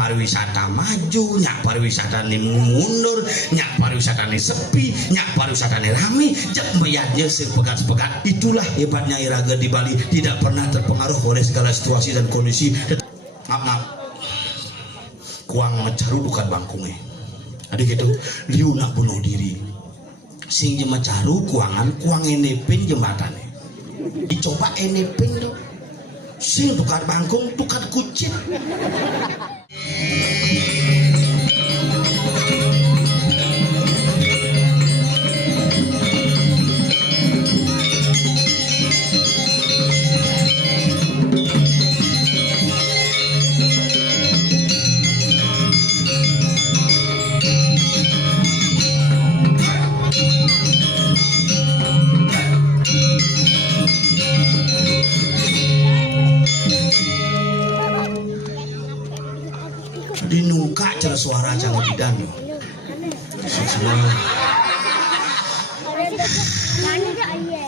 pariwisata maju, nyak pariwisata ini mundur, nyak pariwisata ini sepi, nyak pariwisata ini rame, jep meyatnya sepekat-sepekat. Itulah hebatnya Iraga di Bali, tidak pernah terpengaruh oleh segala situasi dan kondisi. Maaf, kuang mecaru dukan bangkungnya. Adik itu, liu nak bunuh diri. Sing jema caru kuangan, kuang enepin jembatannya. Dicoba enepin tuh. Sing tukar bangkung, tukar kucing. Dinuka cara suara jangan bidan.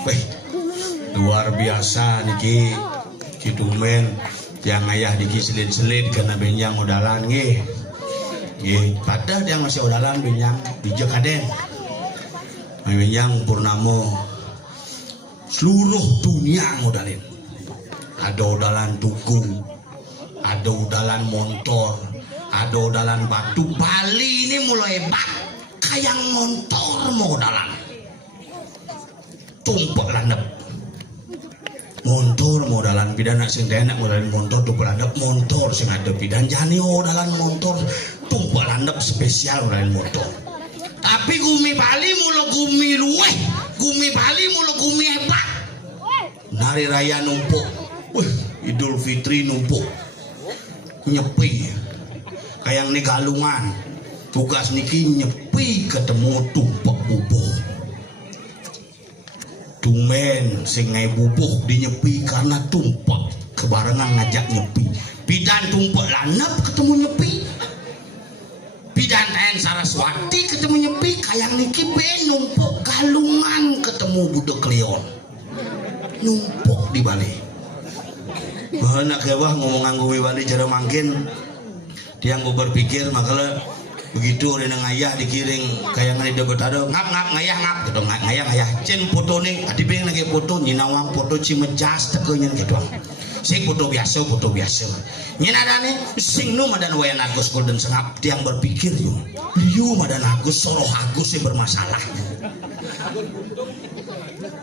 Weh, luar biasa niki Kidumen yang ayah diki selid-selid karena benjang modalan nggih. Nggih, padahal yang masih modalan benjang bijak kaden. Benjang purnamo seluruh dunia modalin. Ada udalan tugu, ada udalan motor, ada udalan batu. Bali ini mulai hebat kayak motor modalan tumpuk landep motor modalan pidana sing enak modalan motor tumpuk landep motor sing ada pidan jani modalan motor tumpuk landep spesial modalan motor. Tapi gumi Bali mulu gumi luweh, gumi Bali mulu gumi hebat. Hari raya numpuk, Idul Fitri numpuk nyepi kayak nih galungan tugas niki nyepi ketemu tumpuk bubuh tumen sing ngai bubuh dinyepi karena tumpuk kebarengan ngajak nyepi pidan tumpuk lanep ketemu nyepi pidan lain Saraswati ketemu nyepi kayak niki ben numpuk galungan ketemu budek leon numpuk di Bali. Bahanak kewah ngomong anggo Bali cara mangkin dia gue berpikir makanya begitu ada ngayah dikiring kayak ngani dapat ada ngap ngayah ngap gitu ngayah cen foto nih tadi beng lagi foto nyinawang foto cimejas tekenyen gitu sing foto biasa nyina dane sing nu madan wayan Agus Golden Sengap dia berpikir liu madan Agus soroh Agus yang bermasalah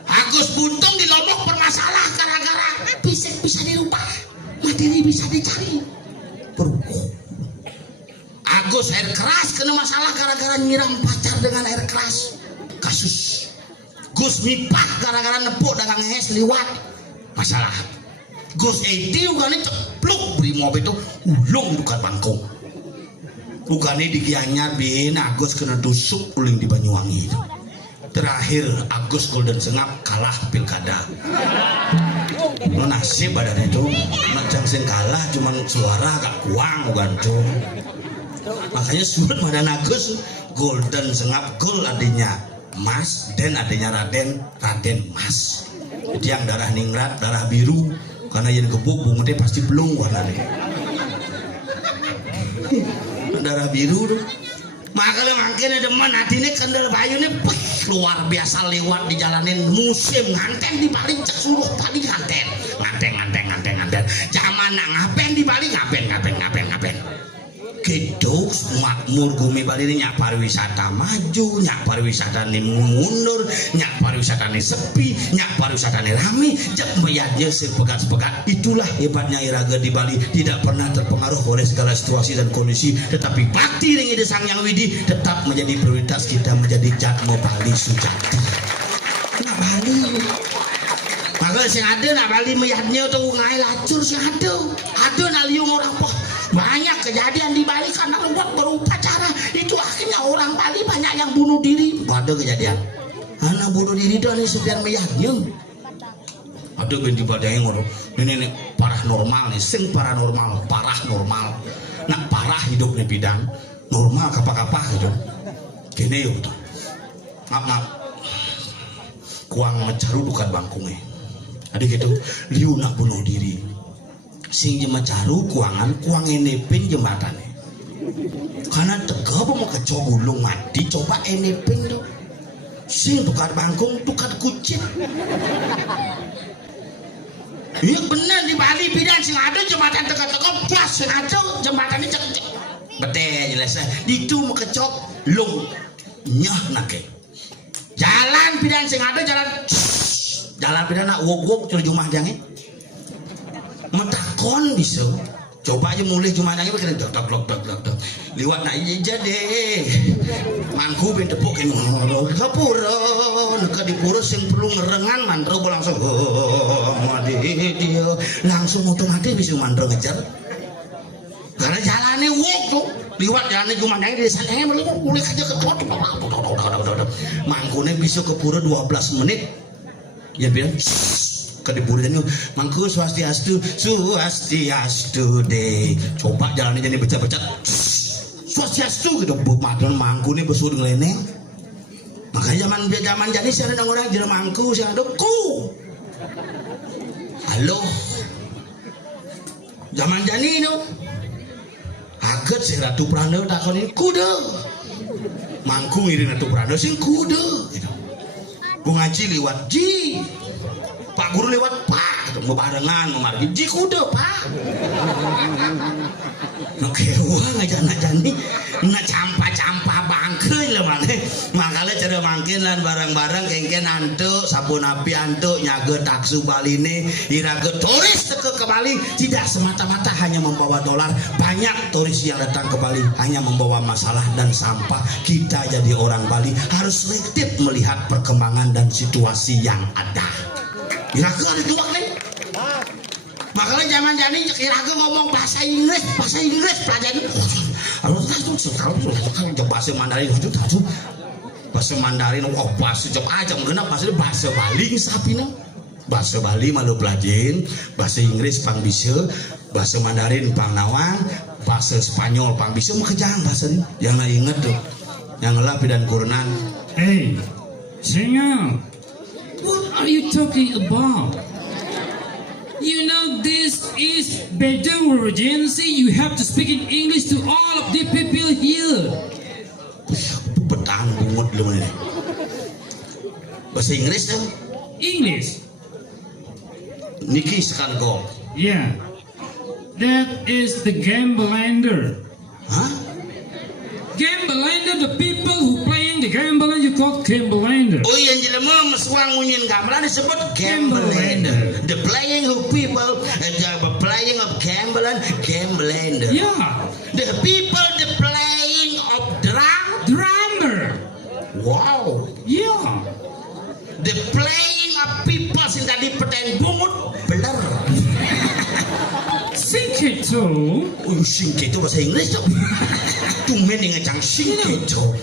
Agus Buntung di Lombok bermasalah gara-gara fisik bisa dirubah materi bisa dicari Agus air keras kena masalah gara-gara nyiram pacar dengan air keras kasus Gus Mipah gara-gara nepuk dagang ngehes liwat masalah Gus Edi ugane cepluk brimob itu ulung bukan bangkung ugane di Gianyar bin Agus kena tusuk uling di Banyuwangi itu terakhir Agus Golden Sengap kalah pilkada nasib badannya itu macam sing kalah cuman suara agak kuang bukan tuh makanya surat pada Agus Golden Sengap Gol adanya Mas dan adanya Raden Mas jadi yang darah ningrat darah biru karena yang gebuk bungetnya pasti belum warnanya darah biru tuh makanya makin ada mana hatinya kendal bayu nih luar biasa lewat di jalanin musim nganten di Bali cek suruh tadi nganten zaman ngapen di Bali ngapen gitu makmur gumi Bali ini nyak pariwisata maju nyak pariwisata ini mundur nyak pariwisata ini sepi nyak pariwisata ini rame jep meyatnya sepekat-sepekat. Itulah hebatnya Iraga di Bali, tidak pernah terpengaruh oleh segala situasi dan kondisi, tetapi bakti dengan Ide Sang Yang Widi tetap menjadi prioritas kita, menjadi jatmo Bali sujati. Nah Bali maka sing ada nak Bali meyatnya tuh ngai lacur sing ada nak liung orang poh. Banyak kejadian di Bali karena membuat berupacara itu akhirnya orang Bali banyak yang bunuh diri. Ada kejadian anak bunuh diri itu ada sekian meyatnya ada binti badai ngono ini parah normal nih sing paranormal parah normal nak parah hidup nih bidang normal kapah-kapah gitu gini yuk ngap kuang mecaru dukan bangkungnya ada gitu liu nak bunuh diri sing jema caru kuangan kuang enepin jembatannya Karena tega apa mau kecok gulung mati coba enepin tuh. Sing tukar bangkung tukar kucing. Iya bener di Bali bidan sing ada jembatan teka-teka pas sing ada jembatan ini cek. Betul jelasnya. Itu mau kecok lung nyah nake. Jalan bidan sing ada jalan bidan nak wog-wog curi jumah jange. Metakon bisa. Coba aja mulai cuma nangis pakai dok liwat nak iya deh mangku ben tepuk kan kapura nak di purus yang perlu ngerengan mandro langsung dia langsung otomatis bisa mandro ngejar karena jalannya wok tuh liwat jalannya cuma nangis di sana mulai aja ke mangkunya bisa ke pura 12 menit ya bilang kediburannya mangku swastiastu deh coba jalannya jadi becet-becet swastiastu gitu madon mangku nih besur ngeleneng makanya zaman jadi saya ada orang jadi mangku saya ada ku halo zaman jadi itu aget si Ratu Prana takon ini kuda mangku ngirim Ratu Prana sing kuda gitu gua ngaji lewat ji Pak Guru lewat Pak mau barengan mau margi ji kuda Pak oke wah ngajan nih na campa bangke lah mana makanya cara mangkin lan barang-barang kengken antuk sabun api antuk nyaga taksu Bali ini iraga turis ke Bali tidak semata-mata hanya membawa dolar banyak turis yang datang ke Bali hanya membawa masalah dan sampah kita jadi orang Bali harus selektif melihat perkembangan dan situasi yang ada iraga ada dua kan makanya zaman jani iraga ngomong bahasa Inggris pelajaran bahasa Mandarin bahasa Mandarin oh bahasa Jepang aja mengenal bahasa Bali sapi no bahasa Bali malu pelajarin bahasa Inggris pang bisa bahasa Mandarin pang nawang bahasa Spanyol pang bisa mau kejang bahasa ini yang nak inget tuh yang ngelap dan kurenan hey singer what are you talking about? You know this is Bedouin emergency. You have to speak in English to all of the people here. Petang bungut belum ini. Bahasa Inggris dong. English. Niki sekan go. Yeah. That is the Gambelander. Hah? Gambelander, the people who playing the Gambelander, you call Gambelander. Oh yang jelema meswang ngunyin gamelan disebut Gambelander. The playing of people, the playing of Gambelander. Yeah. The people, the playing of Drummer. Wow. Yeah. The playing of people sing tadi peten bungut beler. Singketo. Oh singketo bahasa Inggris tuh. Tumen ngecang singketo.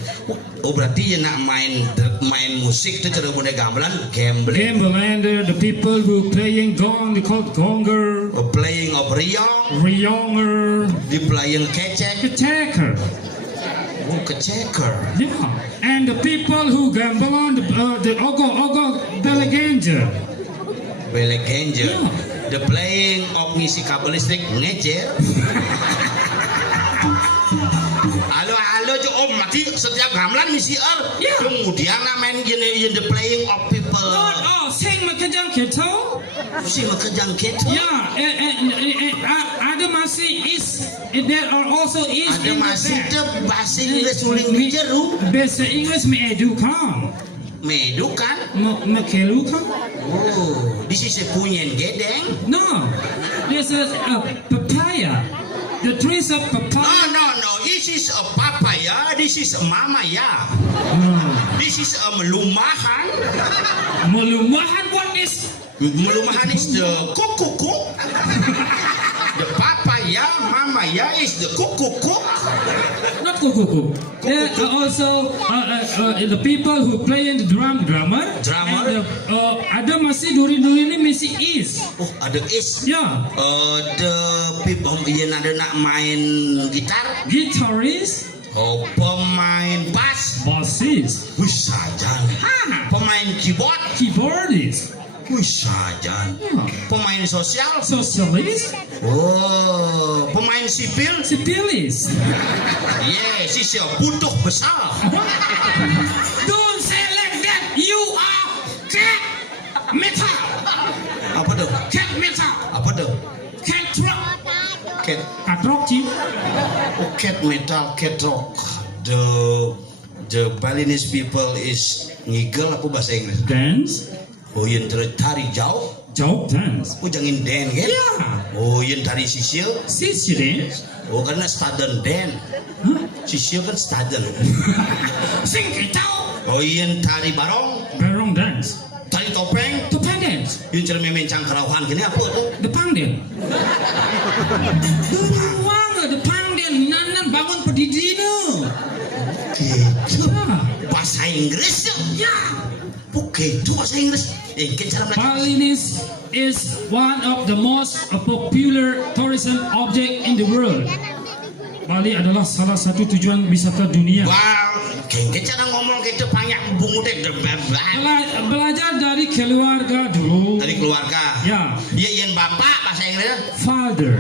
Oh berarti ya nak main musik itu cara mulai gamelan Gambelander, the people who playing gong, they call gonger. Playing of Ryonger. The playing kecek. Attacker. Oh keceker. Yeah. And the people who gamble on the ogo Beleganger. Beleganger. Yeah. The playing of ngisi kabel listrik ngejer. Halo jo om mati setiap gamelan misi Yeah. Kemudian main gini the playing of people. Oh, sing makajang keto. Si makajang keto. Yeah, ada masih is. There are also is. Ada in masih the te bahasa Inggris uling bijeru. Bahasa Inggris me edukan. Medu kan? Me kelukan. Oh, this is a punyen gedeng. No, this is a papaya. The trees of papaya. No. This is a papaya. This is a mamaya. This is a melumahan. Melumahan, what is? Melumahan is the kuku. The papaya, mamaya is the kuku. Not kuku. There are also the people who play in the drummer. And ada masih duri ini masih is. Oh, ada is. Yeah. The people yang ada nak main gitar. Guitarist. Oh, pemain bass. Bassist. Wih saja. Pemain keyboard. Keyboardist. Wih sajan. Pemain sosial. Socialist, Oh, pemain sipil. civilist. Yes, sisio butuh besar. Don't say like that. You are cat metal. Apa tuh? Cat metal. Apa tuh? Cat rock. Cat. Rock Chief. Oh, cat metal, cat rock. The Balinese people is ngigel apa bahasa Inggris? Dance. Oh, yang tari jauh. Joke dance. Oh, jangan den kan? Ya. Oh, yang tari sisil. Sissy dance. Oh, karena staden den. Huh? Sisil kan staden. Sing kita. Oh, yang tari barong, Barong dance. tari topeng. Topeng dance. Yang cermin mencang kerauhan gini apa tuh? Depang dance. Wang depang dance. Nanan bangun pedidino. Gitu. Ah. Bahasa Inggris ya? Ya. Oke, itu bahasa Inggris. Cara belajar. Balinese is one of the most popular tourism object in the world. Bali adalah salah satu tujuan wisata dunia. Wow, cara ngomong gitu banyak bungut deh. Belajar dari keluarga dulu. Dari keluarga. Ya, Iya, yang bapak bahasa Inggrisnya. father.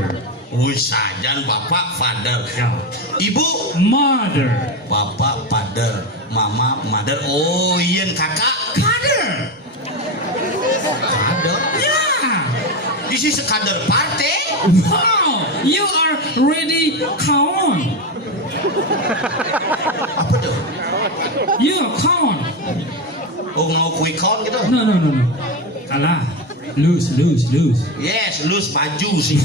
Wih, sajan bapak father. Ya, Ibu mother. bapak father, mama mother. Oh, iya kakak kader. Kader. Ya, This is a kader party. wow, you are ready count. Apa tuh? You are count. Oh, mau quick count gitu? No. Kalah. Lose. Yes, lus maju sih.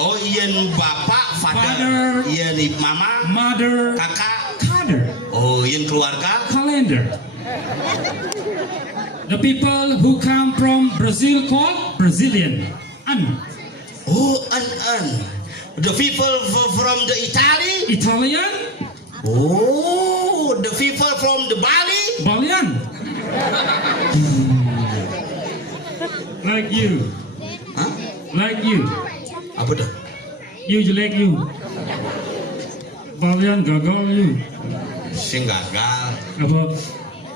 Oh, iya bapak father. Father. Iya nih mama Mother. kakak. Father. Oh, iya keluarga. Calendar. The people who come from Brazil called Brazilian. Oh, the people from the Italy. Italian, Oh, the people from the Bali. Balian. Like you. Hah? Like you. Apa tuh? You jelek you. Balian gagal you. Sing gagal, Apa?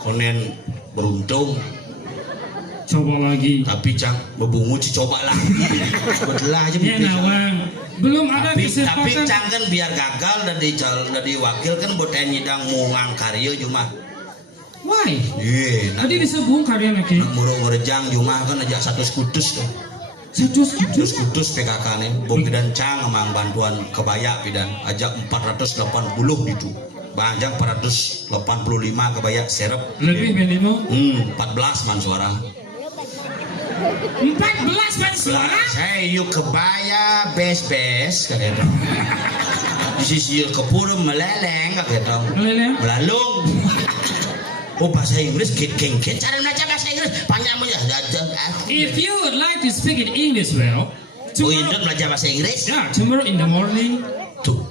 konen beruntung, Coba lagi. tapi cang bebungut sih coba lah. Belah aja Ya nawang. Belum ada tapi kesempatan. cang kan biar gagal dari wakil kan boten nyidang mungang karya cuma. Why? Iya, Tadi disebut karya lagi. murung merejang cuma kan aja satu skutus tuh. Satu Terus kutus PKK nih, Bobi dan Cang emang bantuan kebaya pidan, ajak 480 itu, banjang 485 kebaya serep. lebih minimum 14 man suara. 14 ban suara. Saya yuk kebaya bes kayak gitu. Di sisi yuk kepur meleleng kayak gitu. Meleleng? Melalung. Oh, bahasa Inggris geng cara belajar bahasa Inggris panjang aja. If you would like to speak in English well, Oh, Indra belajar bahasa Inggris. yeah, tomorrow in the morning, Tuh,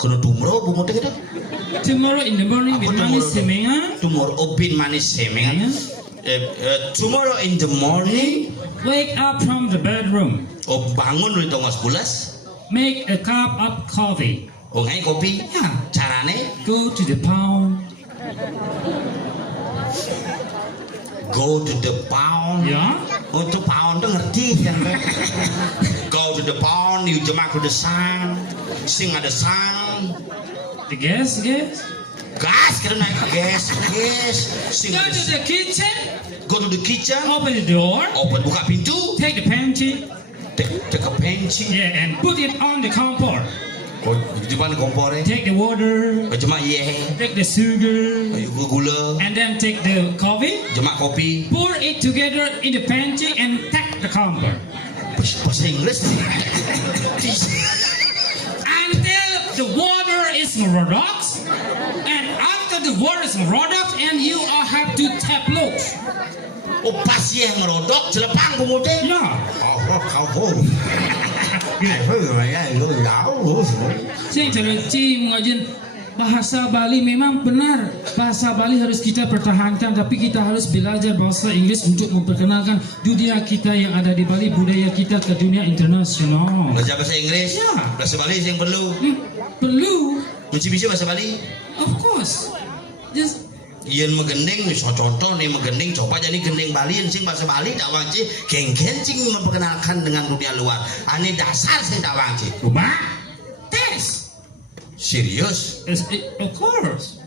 kuno tumro bungut gitu. tomorrow in the morning with Apa manis tomorrow? semengan, Tomorrow opin manis semengan. Tomorrow in the morning. wake up from the bedroom, Oh, bangun dari tengah 11. make a cup of coffee, Oh, ngai kopi. Yeah. Carane go to the pound, go to the pound. yeah, Oh, itu pound tuh ngerti kan? Go to the pound, you jemak to the sun, sing ada sun, the gas, gas kira naik gas, sing go ada to the kitchen, go to the kitchen, open the door, open buka pintu, take the pantry, take a penci, yeah, and put it on the compor, oh di depan kompornya, take the water, jemak ye, take the sugar, gula, and then take the coffee, jemak kopi, pour it together in the pantry and tap the compor bahasa Inggris, until the water is Rodox, and after the water is Rodox, and you all have to tap loose. oh pas ye ngerodok, jelepang pemutih, Yeah. kau Saya cari mengajian bahasa Bali memang benar. Bahasa Bali harus kita pertahankan, tapi kita harus belajar bahasa Inggris untuk memperkenalkan dunia kita yang ada di Bali, budaya kita ke dunia internasional. belajar bahasa Inggris, Ya. bahasa Bali yang perlu, Perlu, bisa bahasa Bali, of course. Just yen megending misal contoh nih megending coba jadi gending Bali sing bahasa Bali dak wangci geng-geng sing memperkenalkan dengan dunia luar. Ane dasar sing dak wangci. Coba tes. Serius? Of course.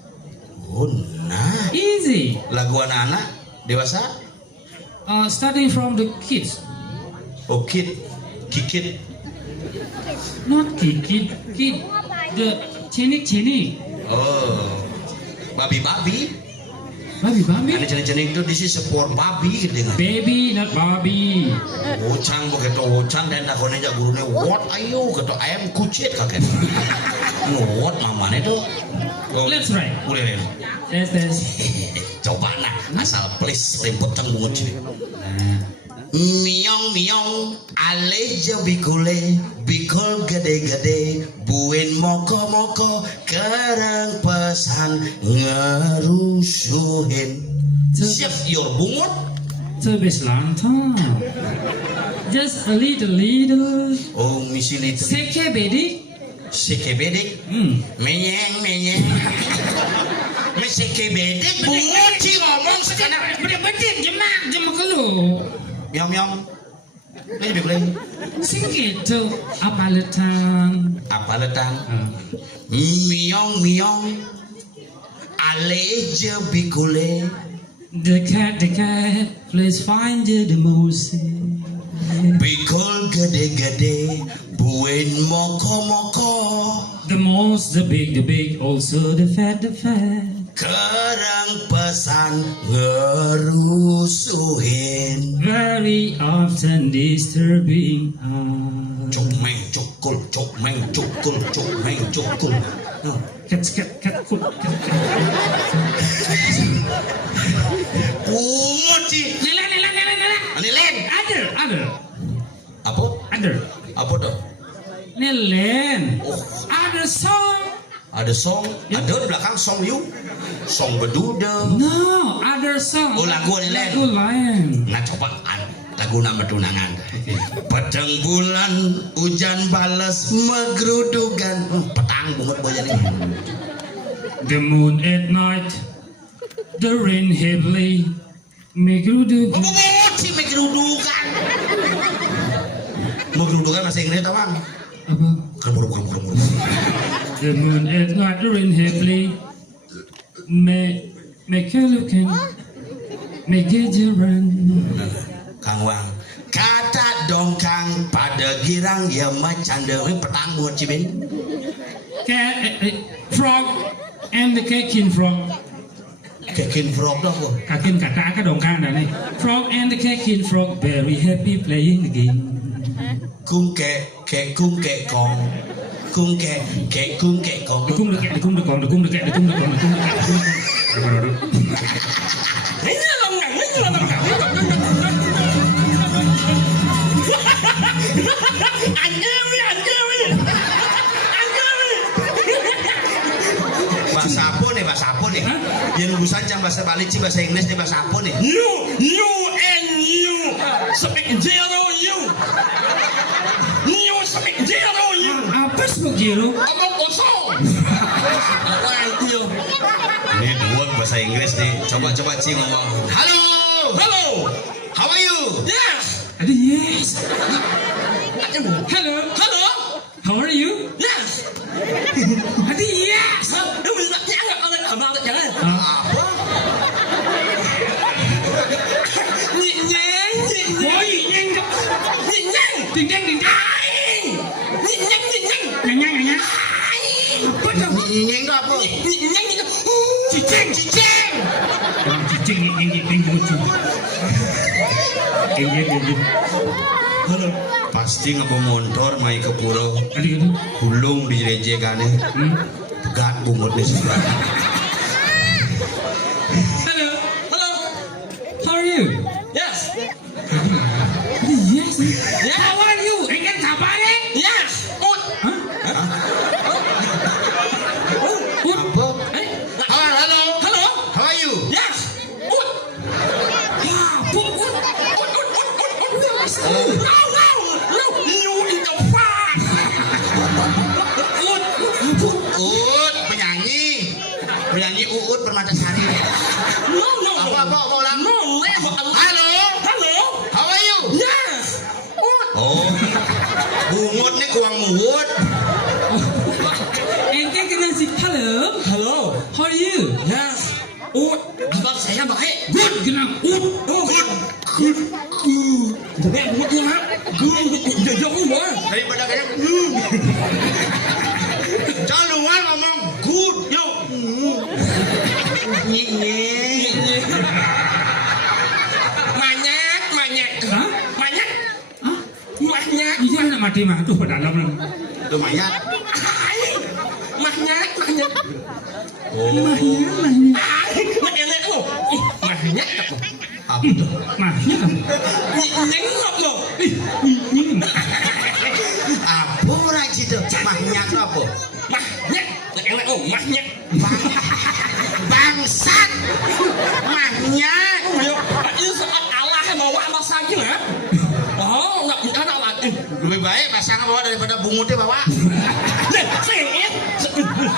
Oh, nah. Easy. Lagu anak-anak dewasa? Starting from the kids. Oh, kid. Kikit. Not kid. The cinik. Oh. Babi. Babi. Ane jenis-jenis itu this is for babi gitu kan. Baby, not Barbie. Wocang begitu wocang dan takone jak gurune what ayo gitu ayam kucit kakek. What mamane tuh. Oh, Let's try. Boleh. Tes. Coba nah asal please lempet cang bungut sini. Miong aleja bikul gede buin moko kerang pesan ngerusuhin. Siap your bungut. Tebes lantang. Just a little. Oh misi itu. Seke bedik. Sekebedik. Menyeng. Mesekebedik bungut sih ngomong sekarang. Bedik jemak kelu. Miong. Ini boleh. Sing gitu apa letang. Miong aleja bikule. Dekat, please find the most. Bikul gede buin moko. The most, the big, also the fat. Kerang pesan ngerusuhin. Very often disturbing us. Cokmeng cukul. Kat. Punguci. Nila. Ini len. Ada. Apa tuh? Nelen. Ada song. Ada song. Ada di belakang song you. Song beduda. No, ada song. Oh lagu ini len. Lagu lain. Nah coba lagu nama tunangan. Petang bulan hujan balas megrudugan. Petang bungut boya nih. The moon at night, the rain heavily, megrudugan. Si megrudugan. Megrudugan bahasa Inggris tau bang? Apa? Bukan. The moon at night, the rain heavily, mekelukan, megejeran. Kang Wang. Kata dongkang pada girang ya macan dewi petang buat cibin. Frog and the cakin frog. Kekin frog dah kok. Kakin kakak dongkang dah nih. Frog and the cakin frog very happy playing the game. Cung kẹ kong. Cung kẹ kong. Dekung dekek. Bahasa apa nih? Yang urusan jam bahasa Bali sih bahasa Inggris nih bahasa apa nih? You and you speak zero you. You speak zero you. Apa sebegini? Omong kosong. Iya. Ini dua bahasa Inggris nih. Coba Ci ngomong. Halo. How are you? Yes. Ada yes. Hello. How are you? Yes. Ada yes. Nó bị giật nhãn rồi, ông ở bao giờ nhãn Apa? nhẹ nhàng. Ôi nhanh đó. Tình nhanh. Nhẹ nhàng. Nhanh. Apa dah? Nyeng apa? Nhẹ nhàng. Cicing. Cicing yang lucu. Yang. Halo. Pasti ngapa motor mai ke pura. Ada gitu. Hulung di rejegane. Pegat bungut di sebelah. Hello. How are you? Yes. Yes. How are you? Ingin kabarnya? Yes. Ut. Hah? Apa? Hello. How are you? Yes. Ut. Ya, put. No. You in the fire. Uut penyanyi Permatasari. No, no, no. Apa ulang? No, never. Halo. Hello. How are you? Yes. Oh. Bungut nih kuang muut. Engke kena si hello. Hello. How are you? Yes. Kabar saya baik. Good kena ut. Good. Good. Jadi good ya. Good. Jauh boy. Daripada kayak Caluan ngomong good yo. Nyik. Manyak. Hah? Manyak. Hah? Manyak. Ini anak mati mah tuh pada dalam lah. Lumayan. Manyak. Oh. Mahnya. Enak lo. Manyak. Apa tuh? Mahnya kan? Nengok lo. Apa orang itu? Mahnya itu apa? Manyak. Enak lo. Manyak. Bangsat. Mahnya. Ini soal Allah yang bawa masaknya ya? Oh, nggak bisa lagi. Lebih baik pasangan bawa daripada bungutnya bawa. Sengit.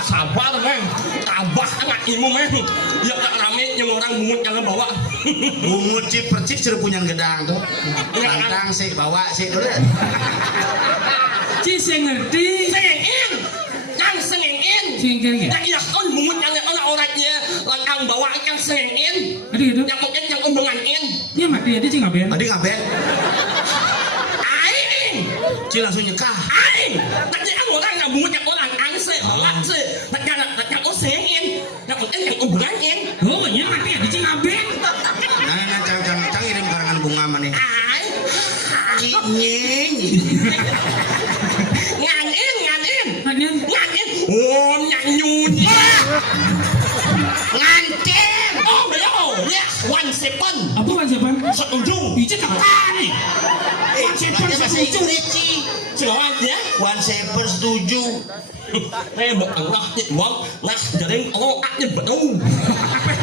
Sabar men. Tabah anak ilmu men. Ya tak rame yang orang bungut jangan bawa. Bungut cip percip suruh punya gedang tuh. Gedang sih bawa sih dulu. Ci saya ngerti. Sengit. Yang sengit. Sengit. Yang iya kan bungut yang orang-orangnya langkang bawa yang sengit. Ada gitu. Yang mungkin yang umbenganin. Dia mati ya dia cing ngapain? Tadi ngapain? Aing. Ci langsung nyekah. Aing. Tadi yang orang yang bungut yang orang angse bawa sih. Tadi yang sengit. Yang mungkin yang umbenganin. Oh banyak mati ya dia cing ngapain? Nah, cang irim karangan bunga mana? Aing. Nying. Nganin. Maknya Nganin. Oh, nyanyun. Ngantin. Oh, belum. Yes, 1 second. apa kan siapa? Setuju. Itu tekan nih. Baca bahasa Inggris Ci. Jawab ya. One Seven setuju. Một Allah Wong Nas jadi oh aknya betul.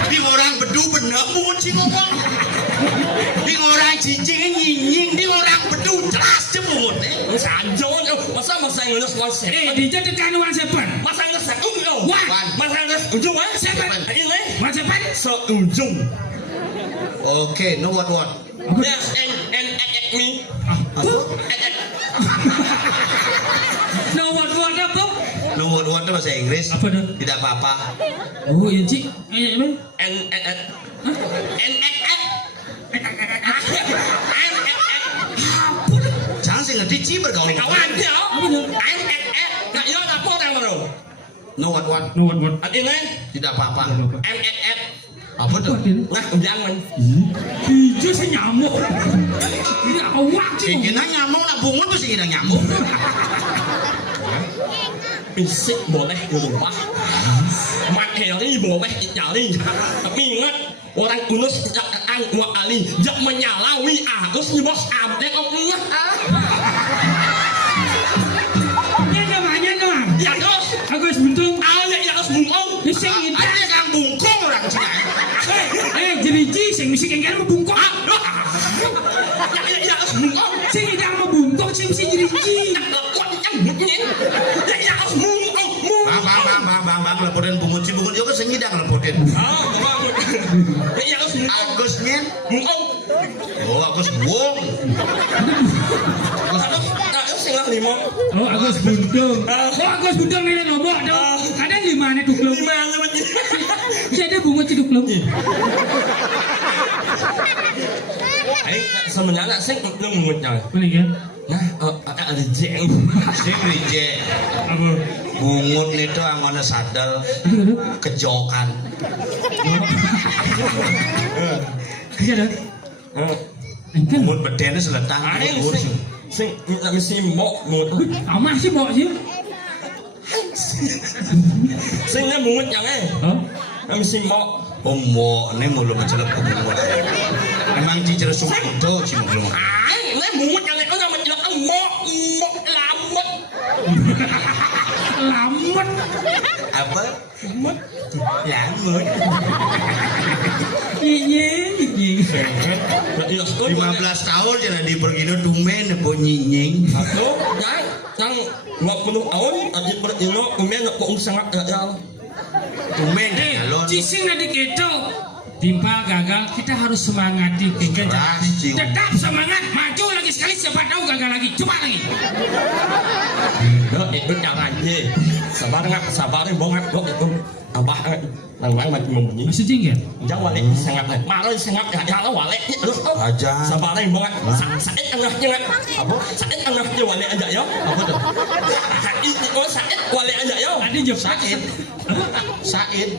Di orang bedu bener bungut sih ngomong. Di orang cincin nyinying, di orang bedu jelas jemut. Sanjo masa Inggris one second. Dia tekan one seven. Masa Inggris setuju. Wah. Masa Inggris setuju eh. Seven. Ini One seven. setuju. Oke, no what? Yes and me. No what apa? No what itu bahasa Inggris. Apa dah? Tidak apa-apa. Oh iya Ci. Apa? Jangan sih ngerti Ci bergaul. Kawan dia. Apa dah? Nak yo apa orang baru? No what? No what? Ini Tidak apa-apa. Apa Apa tuh? Nah, jangan. Hijau sih nyamuk. Ini awak sih. Kira nyamuk nak bungut tuh sih kira nyamuk. Fisik boleh berubah, materi boleh dicari. Tapi ingat, orang kunus ang wa ali jak menyalawi arus di bos abdek Allah. Ini namanya doang. Ya terus, Agus buntung. ada yang harus bungkong. Bisa kita. Ada kang bungkung orang Cina. Jadi Ci sing mesti kengkang mau bungkong. Ya harus bungkong. Sing tidak mau bungkong sing mesti jadi Ci. Kuat yang bunyi. Ya harus bungkong. Bang, lepotin bungut Ci bungut juga sengidang lepotin. Ya harus bungkong. Agusnya. Bungkong. Oh, Agus buang. Terus singlah limo. Oh Agus buntung. Oh Agus buntung ini nombok dong. Ada 5 nih duklum. Lima namanya. Jadi bunga ci duklum. Sebenarnya saya belum mengucapkan. Mana ya? Nah, ada jeng. Sing rije. Apa? Bungut itu angone sadel kejokan. Iya dah. Engkan. Bungut bedene seletang. Aing sing mesti mbok mungut. Amah sih bawa sih. Sing nya mungut yang Hah? mesti mbok. Mbok ne mulu mencelep ke bungut. Emang cicer suku ci belum. Aing le mungut yang ana menjelek mbok lamut. Lamut. Apa? Lamut. Lamut. Iya. 15 tahun jangan di pergino dumen po nyinying. Aku yang 20 tahun tadi berino kemudian kok sangat gagal. Tumben calon. Cising adik itu. Timpa gagal, kita harus semangati bikin tetap semangat, maju lagi sekali, siapa tahu gagal lagi, coba lagi. Itu caranya. Sabar banget itu. Abah nang mati membunyi. Masih tinggal. Jangan wale sangat marah sangat ya wale terus Aja. sabar banget. Sakit tengahnya. Apa? Sakit tengahnya wale aja ya. Apa tuh? Sakit wale aja ya. Tadi jawab sakit. Said.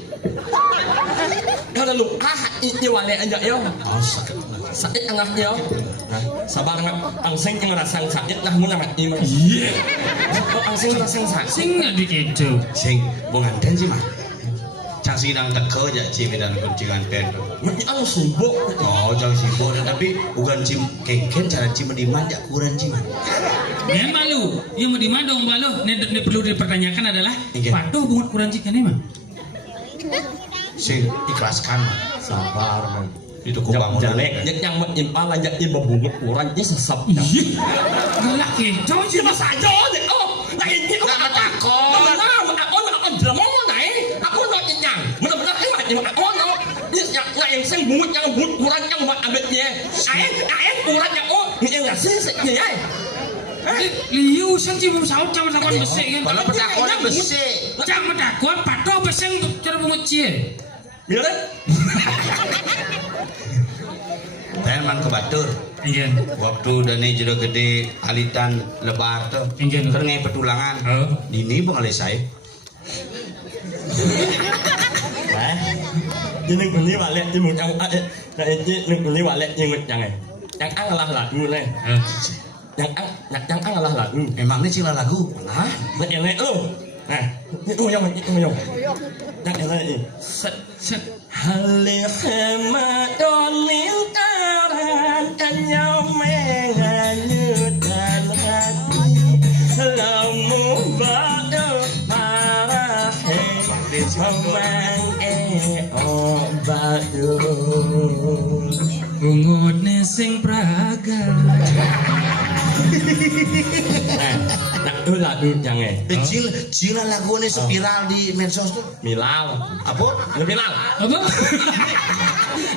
Kalau lu itu wale aja ya. Oh, sakit. Sakit tengahnya. Sabar angsing ngerasa sakit lah mun mati mah. Iya. Angsing ngerasa sakit. Sing adik itu. Sing bunganten sih mah. Cang sidang teko aja cim dan kuncingan ten. Mati anu sibuk. Oh, jangan sibuk tapi bukan cim kengken cara cim di mana kurang cim. Ya malu, yang mau di mana dong malu? Ini perlu dipertanyakan adalah Iya. patuh bungut kurang cikan mah. Sing ikhlaskan mah. Sabar man. Itu ku bangun Jalek yang menyimpal aja di bebungut kurang ini sesep. Iya. Galak gitu. Cuma saja oh, nah ini Nggak matakon. Aku drama naik, aku nak nyang. Benar-benar aku nak yang sing bungut yang bungut kurang yang buat abetnya. Ayat kurang yang ini yang sih ya. Liu sang cium saut cawan lawan besek kan. Kalau petakonnya besi. Jangan takut patuh beseng cara bungut cie. Bila Dan man kebatur. Iya. Waktu dani jero gede alitan lebar tuh. Iya. Terngai petulangan. Oh. Dini pengalih saya. Jadi ini balik di muncang nah ini balik di muncang yang anglah lagu nih yang anglah lagu Emangnya cila lagu. hah ini lu nah itu yang yang ini Set. Halihema donin karan kanyau menganyutkan hati lamu bado parah memang bado Bungut nesing praga. nah itu lagu jangan Cila lagu ini spiral di medsos tuh. Milal Apa? Milal Apa?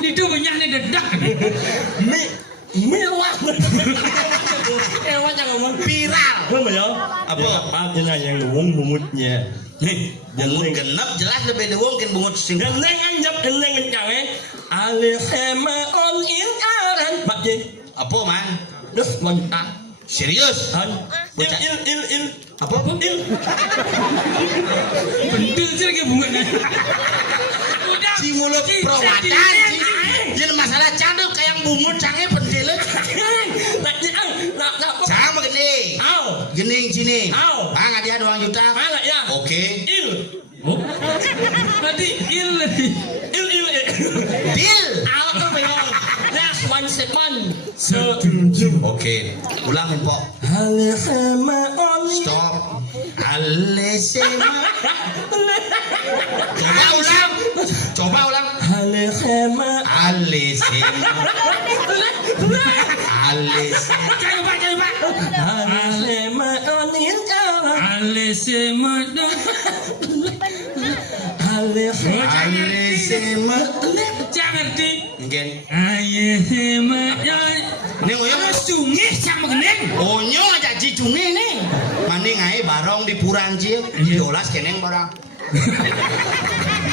Itu banyak nih dedak. Milah ewan jangan ngomong Viral. Apa ya? Apa? Ini yang luwung bungutnya. Nih, Bungut genep jelas lebih dewong kan bungut sing. Geneng anjap geneng kencangnya. Alihema on in aran. Pak J. Apa man? Terus lontar. Serius? Han. Il. Apa? Il. Bentul sih lagi bungutnya. Udah. Si mulut perawatan. Jadi masalah candu kayak bungut canggih pentil. Cang begini. Au. Gening sini. Au. Bang dia 2 juta. Mana ya? Oke. Il. Oh. Tadi il. Deal. Au tuh belum. Last one segment. Oke. Ulangin Pok. Alihema on. Stop. Alesema. Coba ulang. Alihema. Alesema. Alesema. Coba. Alihema on in aran. Alesema dong. Alesema. Jangan ngerti. Mungkin. Alesema. Ini ngoyo. Sungih sama geneng. Onyo aja cicungi nih. Mani ngai barong di puranci. Diolas keneng barang.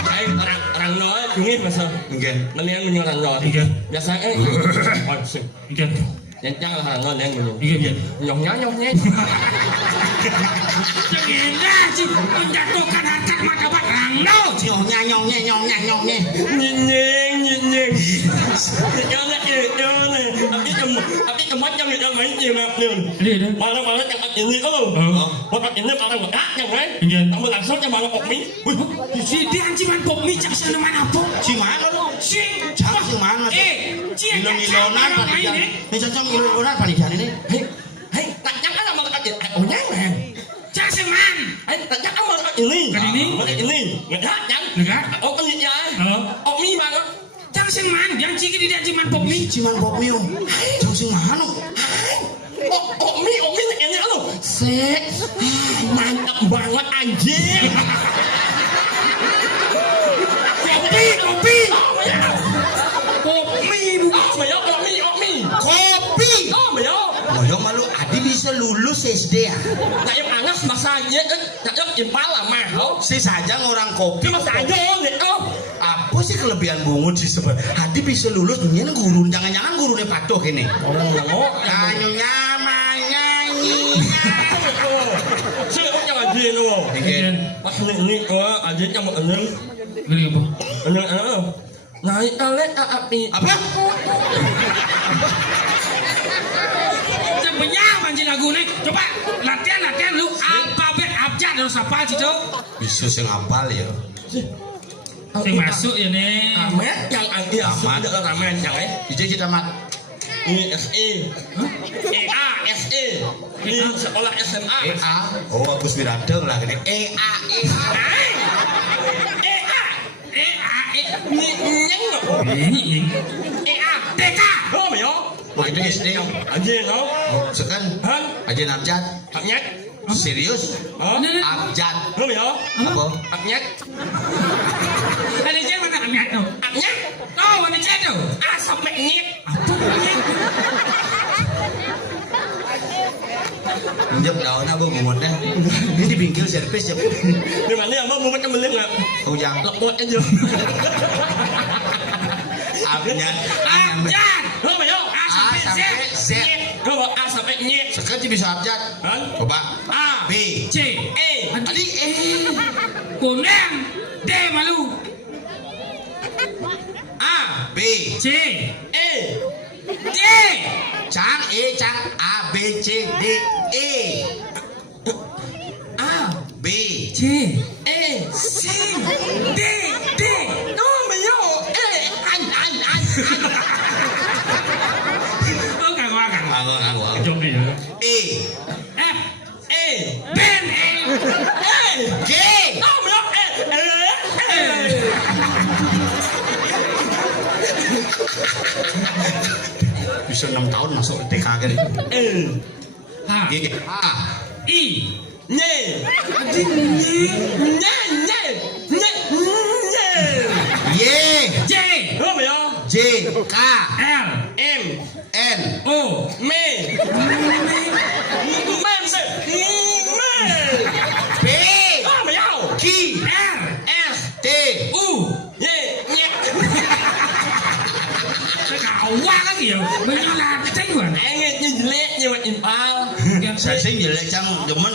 Hai orang Noa dungin masa. Mungkin. Mendingan menyerang Noa. Iya. Biasanya Iya. Yang lah orang Noa yang menyerang. Iya. Nyong-nyong. Gila sih menjatuhkan harkat martabat orang no. Nyongnya. Nyinying. Tapi kemacam itu main game Iya. malam-malam yang ini Bapak ini malam enggak yang lain. Iya. Kamu langsung ke malam kopi. Si dia anjiman pop mi cak sana mana pop. Si mana lu? Si Cak si mana? Cia Ngilo-ngilonan panitia. ini. Ini cocok ngilo-ngilonan panitia ini. Hei, tanya kan sama dekat nyang. Cak seman. Hei, tanya kan sama dekat ini. Ini. Enggak, yang. Enggak. Oh, kan ya. Oh, mi banget. Cak seman. Yang ciki di anjiman pop mi. Ciman pop mio. Cak si mana? Oh, mi ini lo. Mantap banget anjing. SD ya. Nah yang panas masanya nah yang impala mahal. Si Sajang orang kopi. Cuma saja nih oh. Apa sih kelebihan bungut sih sebenarnya? Hadi bisa lulus dunia guru, jangan-jangan guru deh patuh ini. Orang ngomong. Kanyu nyaman nyanyi. Saya jangan dia loh. Pas ini aja yang mau eneng. Gini apa? Eneng naik alet api. Apa? Sebenarnya manjin lagu nih. Coba latihan lu alfabet abjad harus apa sih tuh? Bisa sing hafal ya. Sing masuk ya nih. Amet yang iya Amat. tidak ramen yang Ije kita mat. ini SE, EA, SE, di sekolah SMA. EA. Oh, Agus Wiradeng lah gini. EA. Ini EA, TK. oh ya, Oh, itu SD. aja no, Sekan. han, Aja abjad. aknyat, Serius? oh, Abjad. oh ya, Apa? aknyat, Ada cek mana anak tuh? aknyat, Oh, ada cek tuh. sampai nyet, Menjep daun apa bungutnya? Ini di bingkil servis ya. di mana yang mau macam beli nggak? Ujang. Lepot aja, Abjad. Abjad. oh ya, A sampai Z. kalau A sampai nyet, Sekarang bisa abjad. han, Coba. A, B. C. Tadi Kuning. D malu. A, B. C. E, D. Cang Cang A B C D E. A, B. C. E, C. D. D. oh ya, an, Oh, kagak. Aku. Jom nih. E. F. E, Ben. E. G. oh ya, Bisa 6 tahun masuk TK kan? H. G. A. I. nye, Y. J. oh ya, J. K. L. M, N. O. me, P. oh ya, Q. R. S, T. U. Y, nye, Kawan lagi ya. Banyak ceng gua. enget jelek nyewa impal, Saya sih jelek cang, cuman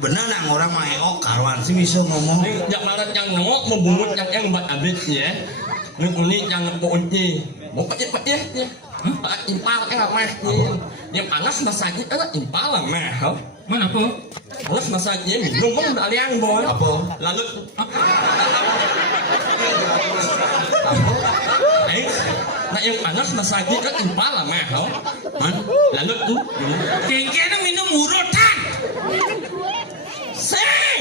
bener nak orang mau karuan sih bisa ngomong. jak marat yang nongok membungut yang buat abis ya, ini yang ngepunci, mau pakai ya, impal mah, yang panas masanya impal lah mah, Mana po? panas masanya minum kan yang boy, Apa? lalu nah yang panas masanya kan impal lah mah, Man? lalu Kengkena minum urutan. sing,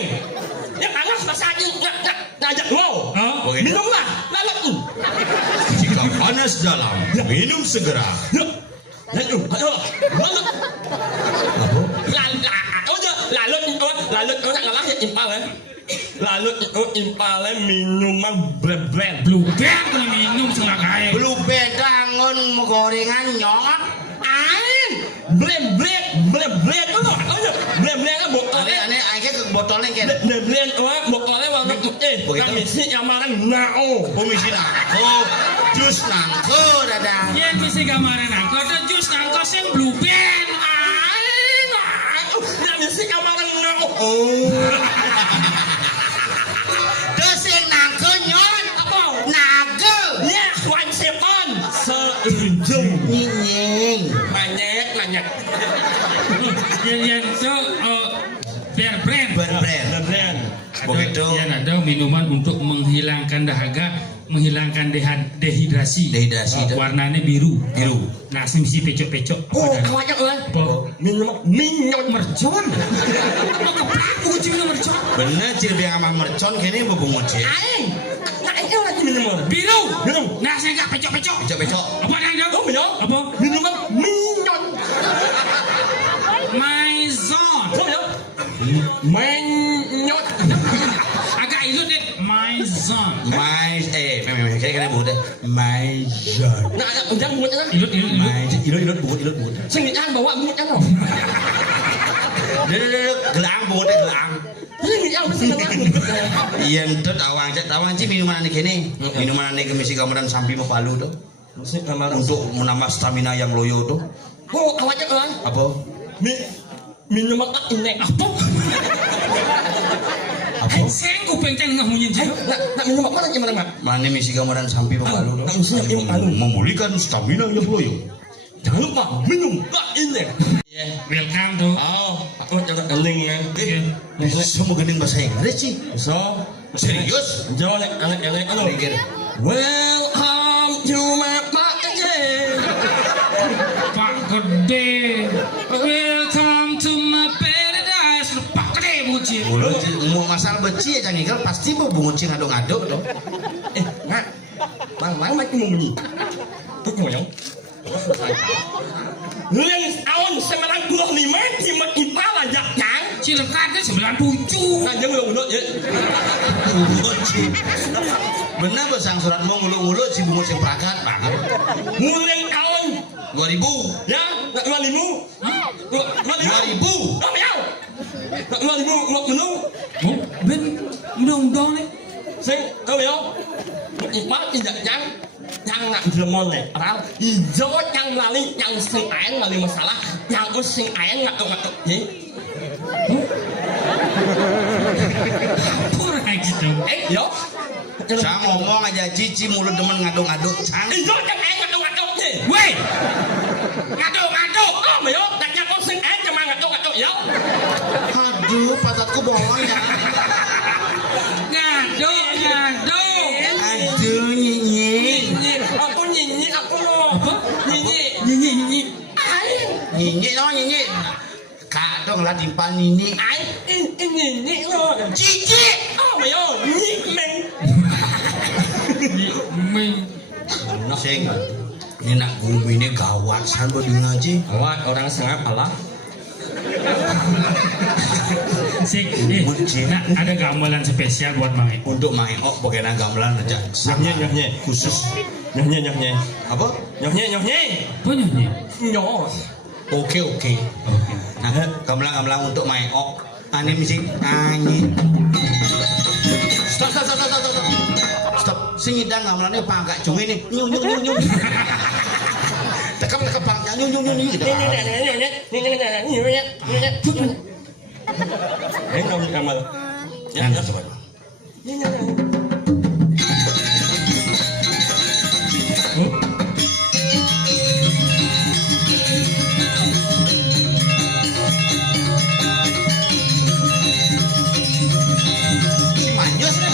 yang panas masanya ngajak lo, Oh, Begitu. minumlah, lalu Jika panas dalam, minum segera. lalu lalu Apa? lalu orang ngalah ya impal ya. Lalu itu impal minuman brand. Blue Band kena minum setengah kaya. Blue bedangon gorengan nyot. Ain brand itu loh. Brand botolnya. Aneh aja ke botolnya kayak. Brand botolnya warna putih. Kami sih yang marah nao. Komisi nangko, jus nangko, dadah. Yang mesti gambaran angko ada jus angko sing Blue Band. Ain, kami sih yang marah nao. Oh. Terus yang nangko nyot. Apa? Naga. Ya, wan sepan. Seujung. Nyinying. Banyak. Yang itu Bear Brand. Berbrand. Begitu. Yang ada minuman untuk menghilangkan dahaga, menghilangkan dehidrasi. Dehidrasi. Warnanya biru. Biru. Nah, mesti pecok-pecok. Oh, Apa dah? kayak lah. Apa? Minum Mercon. Lo keplaku kucing minum mercon. Bener ciri biang sama mercon kini bebungut sih. Aing. Nah, ini lagi minum. Biru. Biru. Nah, saya enggak pecok-pecok. Becok-becok. Apa yang dia? Oh, ya. Apa? Minuman minyon. Maison. Oh, ya. Minyon. Agak ilut deh. Maison. Kayak kira buat deh. Maison. Nah, ada undang buatnya kan. Ilut. Ilut buat. Sing yang bawa buatnya loh. Gelang bungut gelang. Ini yang mesti nang. Iya entet awang ci minuman nih kene. Minuman nih kemisi kamuran sampi mepalu tuh. Mesti amalan Untuk menambah stamina yang loyo tuh. Oh, awaknya kan. Apa? Minum apa ini apa? Apa? Saya kuping kan ngamunyin sih. Nak minum apa lagi mana? Mana misi kamuran sampi mepalu tuh. Tak mesti minum palu. Memulihkan stamina yang loyo. Jangan lupa minum tak ini. Welcome to. Oh, aku jangan keling ya. Semua gending bahasa Inggris sih. So, Serius? jangan elek anu. Pikir. Welcome to my again. Pak Gede. Welcome to my paradise. Pak Gede muji. Mulut mau masalah beci aja ngikal pasti mau bungut cing ngaduk-ngaduk tuh. Nak. Mang mau bunyi. Tuh ngoyong. Nuleng tahun 95 Cimet Ipa lajak yang Cilekatnya 97. aja ngulung-ngulung ya. Bungut cing. Benar besang surat mau nguluk-nguluk si bungut sing prakat banget. Nuleng tahun 2000. ya 2000 2000. apa ya 2000 ngok menu Oh, ben undang-undang nih. sing tau ya Ipa tidak yang nak demon nih padahal hijau yang lali yang sing aen lali masalah yang us sing aen ngatuk-ngatuk ya Kurang gitu. yo Saya ngomong aja cici mulut demen ngaduk-ngaduk. Sang. hijau yang aen ngatuk-ngatuk ya Weh, ngatuk-ngatuk oh yo tak yang us sing aen cuma ngatuk-ngatuk ya Aduh, patatku bolong ya. ngadu. Aduh, nyinyir. aku nyanyi aku lo nyanyi Nyanyi. aen Nyinyir, no nyinyir. Kak dong lah timpan nyinyir. aen nyanyi lo Cici. oh yo nyimeng Ming. Sing. Ini nak bumi ini gawat san bodi ngaji. Wah, orang sengap Allah. Sik, nah, ada gamelan spesial buat Mang Eko. Untuk main bagian gamelan aja. Nyohnya. Khusus. Nyohnya. Apa? Nyohnya. Apa nyanyi? Nyoh. Oke. Nah, gamelan untuk main Ane misi anyi. Stop. Sing ngidang gamelannya pangkak cung ini. Nyung. Tekap bangnya nyung gitu. Kamu amal. Ya, coba. Si manjus nih.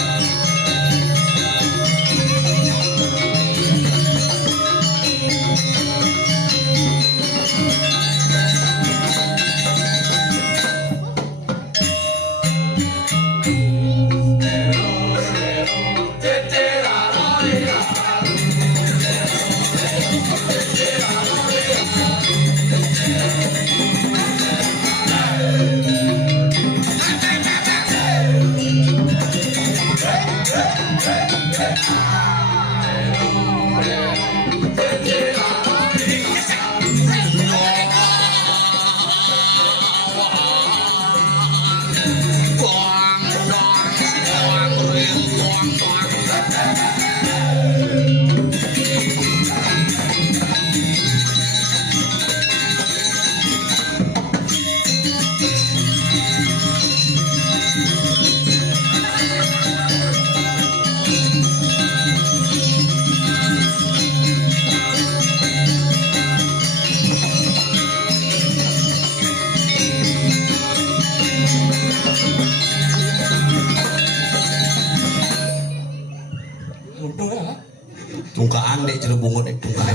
Tungkaan dek jeruk bungut dek tungkaan.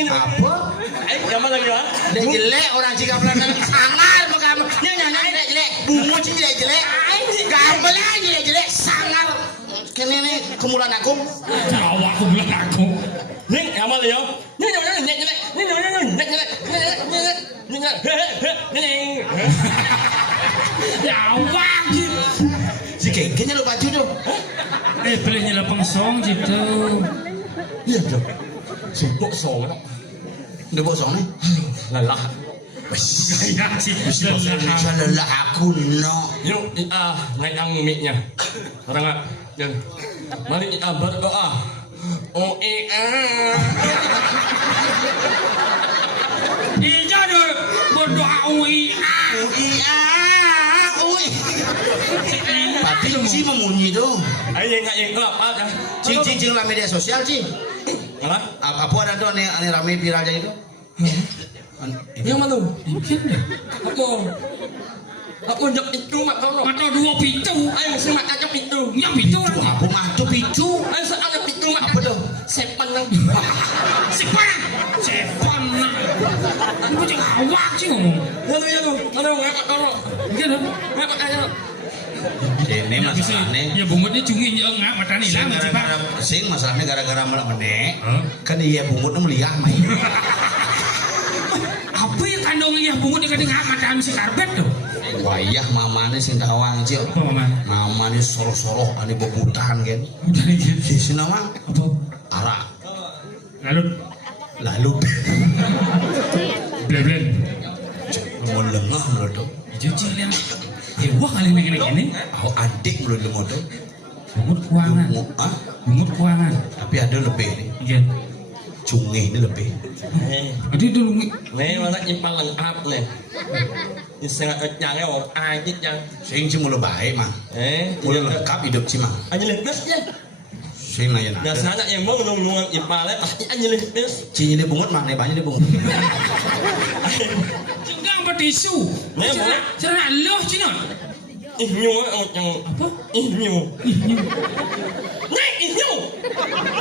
Apa? Gamal lagi kan? Dek jelek orang Cikaplenan sangar kok kamu. Nyanyi dek jelek, bungut sih jelek. Gamelan jelek sangar. Kene nih kemulan aku. Tahu aku bilang aku. Ning gamal yo. Ya wah gitu. Si kengkenya lo baju tuh. Belinya lapang song gitu. Iya dong. Sibuk soalnya. Udah bosong nih. Lelah. Gaya sih. Bisa lelah aku no. Yuk naik ang mic-nya. Orang nggak? Dan mari kita berdoa. Iya dong berdoa Tapi Ci memunyi dong. Ayo nggak yang apa ya? Ci lah media sosial Ci. Apa? Apa ada tuh aneh rame viralnya itu? Yang mana? Apa jok itu mak kau? atau 2 pintu. Ayo semak aja pintu. Yang pintu Tuh aku mah tuh picu. Ayo ada pintu mak. Apa tuh? Sepan lang. Sepan. Ibu jangan awak sih ngomong. Aduh, ngapa kau? Gitu. Ngapa aja? Ini masalahnya. Ya bungutnya cungin ya ngap matanya hilang sih Pak. Sing masalahnya gara-gara malah menek. Kan iya bungutnya melihat main. Apa yang kandung iya bungut yang ngap matanya si karbet tuh? Wayah mamane sing tawang Ci. Apa mama? Mamane soroh-soroh ane bebutan kan. Udah gitu. Di sini mah Apa? arak. Lalu blend. Mau lengah menurut. Jujur lihat. Wah kali ini. Aku adik menurut motor. Bungut kuangan. Bungut kuangan. Tapi ada lebih nih. Iya. Cungih ini lebih. Aduh dulu. Nih mana impal lengkap nih. Ini sangat jangan orang aja jangan. Sing Ci mulu baik mah. Mulu lengkap hidup Ci mah. Aja lepas ya. Sing nanya Dan sana yang mau nunggu impalnya pasti aja lepas. Ci ini bungut mah, nih banyak di bungut. Enggak apa tisu. Cerah loh Cina. Inyu yang Apa? inyu. Nih inyu.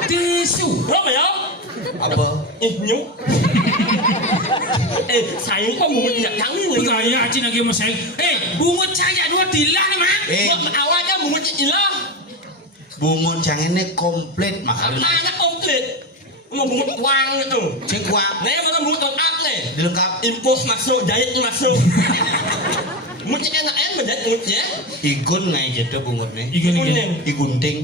Tisu. Apa ya? Apa? Inyu. Sayang kok bungut tidak kami nih. Gaya Cina lagi mau saya. Bungut saya 2 tilah nih mah. Awalnya bungut ilah. Bungut yang ini komplit mahal. Mana komplit? Mau bungut uang itu. Cek kuat. Nih mana bungut lengkap nih. Dilengkap. Impus masuk, jahit masuk. Mungkin enak menjahit mulutnya. Igun nggak gitu bungutnya. Igun. Igunting.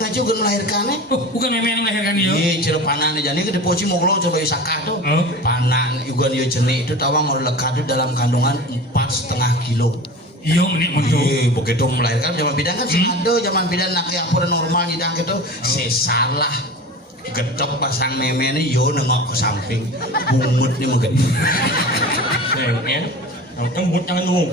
Kita juga melahirkannya. Oh, bukan meme yang melahirkan dia. Iya, cero panan jadi ke depoci moglo coba isakah tuh. Oh. Panan juga dia jenis itu tawang mau lekat itu dalam kandungan 4,5 kilo. Iya, menit montok. Iya, begitu melahirkan zaman bidan kan ada zaman bidan nak yang apa normal nyidang gitu. Sesalah getok pasang meme ini yo nengok ke samping bungut ni mungkin. Sayang, nonton bungut jangan dulu.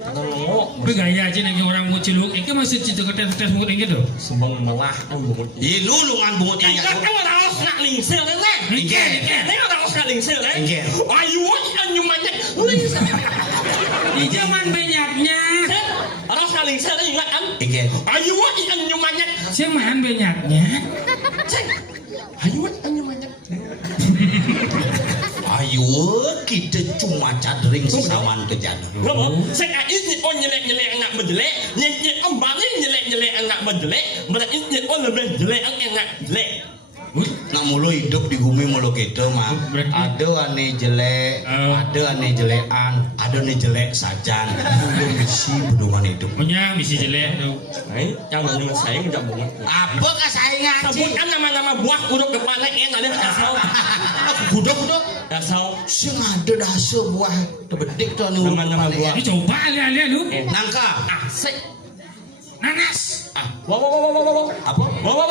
Jangan nengok. Tapi gaya Cina lagi orang mau ciluk. Ini masih cerita tes bungut yang gitu. Sebang melah kan bungut. Iya, nulungan bungut yang Kan orang harus nak lingsir kan? Ikan. Ini orang harus nak lingsir kan? Ikan. Ayo, anjing banyak lingsir. Zaman banyaknya. Harus nak lingsir ingat kan? Ikan. Ayo, anjing banyak. Zaman banyaknya. Ayo, anjing banyak. Ayo kita cuma cadering sesawan kejadian. Saya ini nyelek anak menjelek, nyelek kembali nyelek anak menjelek, berarti ini lebih jelek anak jelek. Nak mulu hidup di bumi mulu gitu mah. Ada ane jelek, ada ane jelekan, ada ane jelek sajan. Belum misi bedungan hidup. Punya misi jelek tuh. Jangan dengan saya tidak bungut. Apa kesayangan sih? Sebutkan nama-nama buah kudu kepala ada asal. Kudu Asal sing ada dasar buah tebedik tuh anu nama-nama buah. Ini coba lihat lu. Nangka. Asik. Nanas. Wow. Apa? Wow.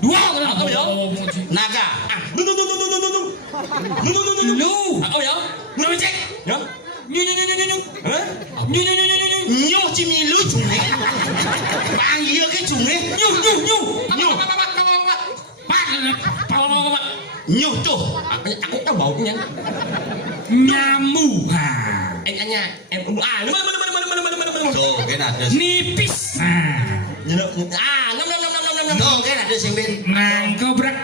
2 kenapa? Apa ya? Naga. Lu. Apa ya? Udah cek. Ya. Nyu. Hah? Nyo cimilu cunge. Panggil ke cunge. Nyu. Pak. Nyo tuh. Aku tahu baunya. Nyamuk. Enya. Tuh, kan ada. Nipis. Tuh, kan ada sing ben. Nangkebrak.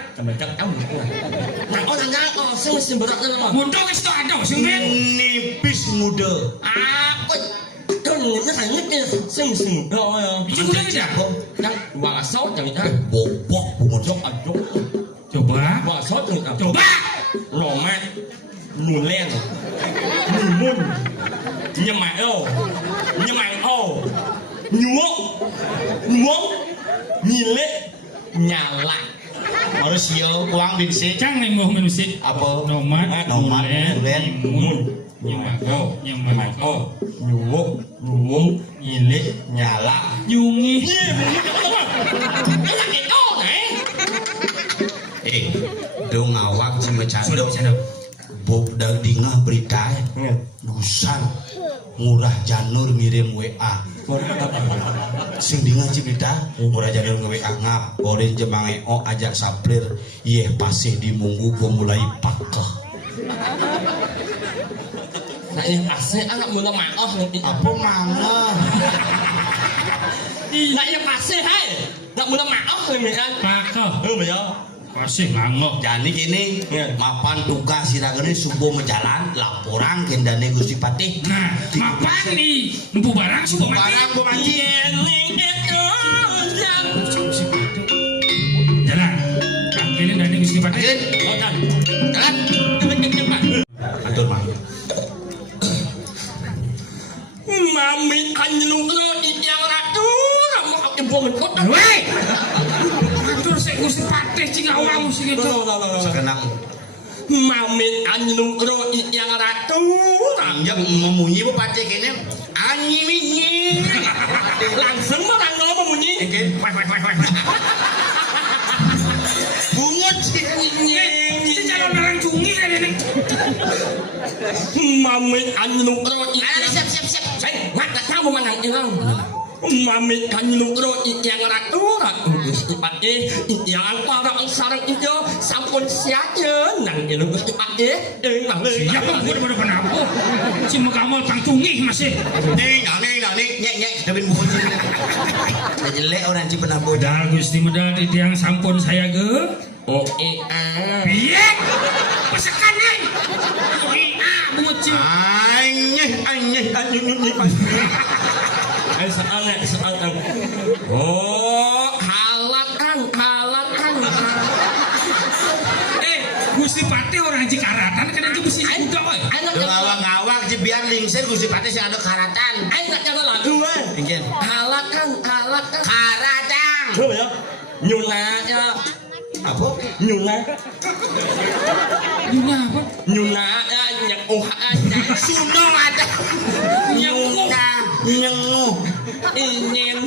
Sing berat lah. Mudah ke situ ada sing ben. Nipis muda. Aku kan nyanya sing muda ya. Itu udah tidak? Kan wasau jangan Bobok bungut. aduk. Coba. Wasau jangan Coba. Romet. Nulen. Numun. Nyemai nyuok nyilek nyala Harus yo kuang binsik. Cang nih mau menusit. Apa? Nomad, Nomad, mulen, mulen, nyimun, nyemako, nyemako, nyuwuk, nyuwung, nyilik, nyala. nyungi. Dong awak cuma Sudah, cando. sudah. Bok dah dingah berita. Dusan murah janur ngirim WA. Sing dinga cibrita murah janur nge WA ngap boleh jemange o ajak saplir yeh pasih di munggu gua mulai pakeh. Nah ini pasti anak mula maaf nanti. Apa mana? Nah ini pasti hai. Nak mula maaf nanti kan. Pakah. Ya. Masih ngangok. Jadi kini Ya. mapan tugas siragene subuh menjalan laporan kendane Gusti Patih. Nah, mapan nih? Empu barang suka mati. Barang gua manci. Jalan. Kangkene dan ini Gusti Patih. Akhir, Oh kan. jalan. Cepat. Atur mah. Mami anjlung lo yang ratu kamu ibu ngikut. Woi. Atur sik Gusti Patih cing awakmu sing itu. Sekenang Mami anjlung lo yang ratu. anjak memunyi bu Patih kene anyi winyi. Langsung orang lo memunyi. Oke. Bungut sih. Si calon orang cungi kan ini. Mami anjlung lo Ayo siap. Saya mata kamu menang ilang. Mami kanjeng lo yang ratu Gusti Patih yang para sareng ijo sampun siaje nang ilmu Gusti Patih Siapa gue udah kenapa? Si Mekamal pang cungi masih. Nih, nyek, sudah bin buku sini. Udah jelek orang Cipenah bodoh. Modal Gusti modal di tiang sampun saya ge. oh Piye? Pesekan nih. Buci. Anyeh. Soalnya oh halatan Gusti Patih orang Cikaratan kan itu mesti buka oi. anak Ngawak biar lingser Gusti Patih sing ada karatan. jangan lagu Mungkin. halatan Karatang. coba ya nyunanya Apa? nyuna Dunia apa? nyunanya nyakuhanya Sundong ada. Nyungna, nyenguh. ingin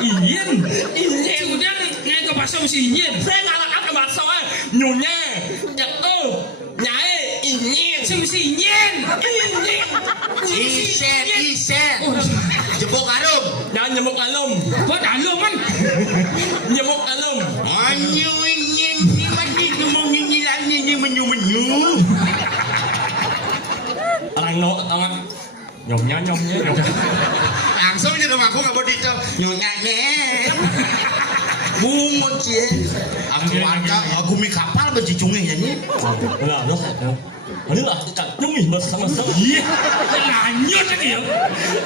Iyen. ingin Sudah ngai ke pasar mesti iyen. saya nggak akan bahasa nyonya nyai ingin Saya mesti iyen. Isen. Jebok arum. jangan nyemuk alum Buat alum kan? nyemuk alum Anyu ingin mati ngomong nyilannya menyu. orang no tangan nyomnya Langsung di rumahku nggak boleh itu nyonyanya. Bungut sih. Aku aku mi kapal bercicungnya nih. lah lo ini lah kita nyumi bersama-sama Iya. Lanjut lagi ya.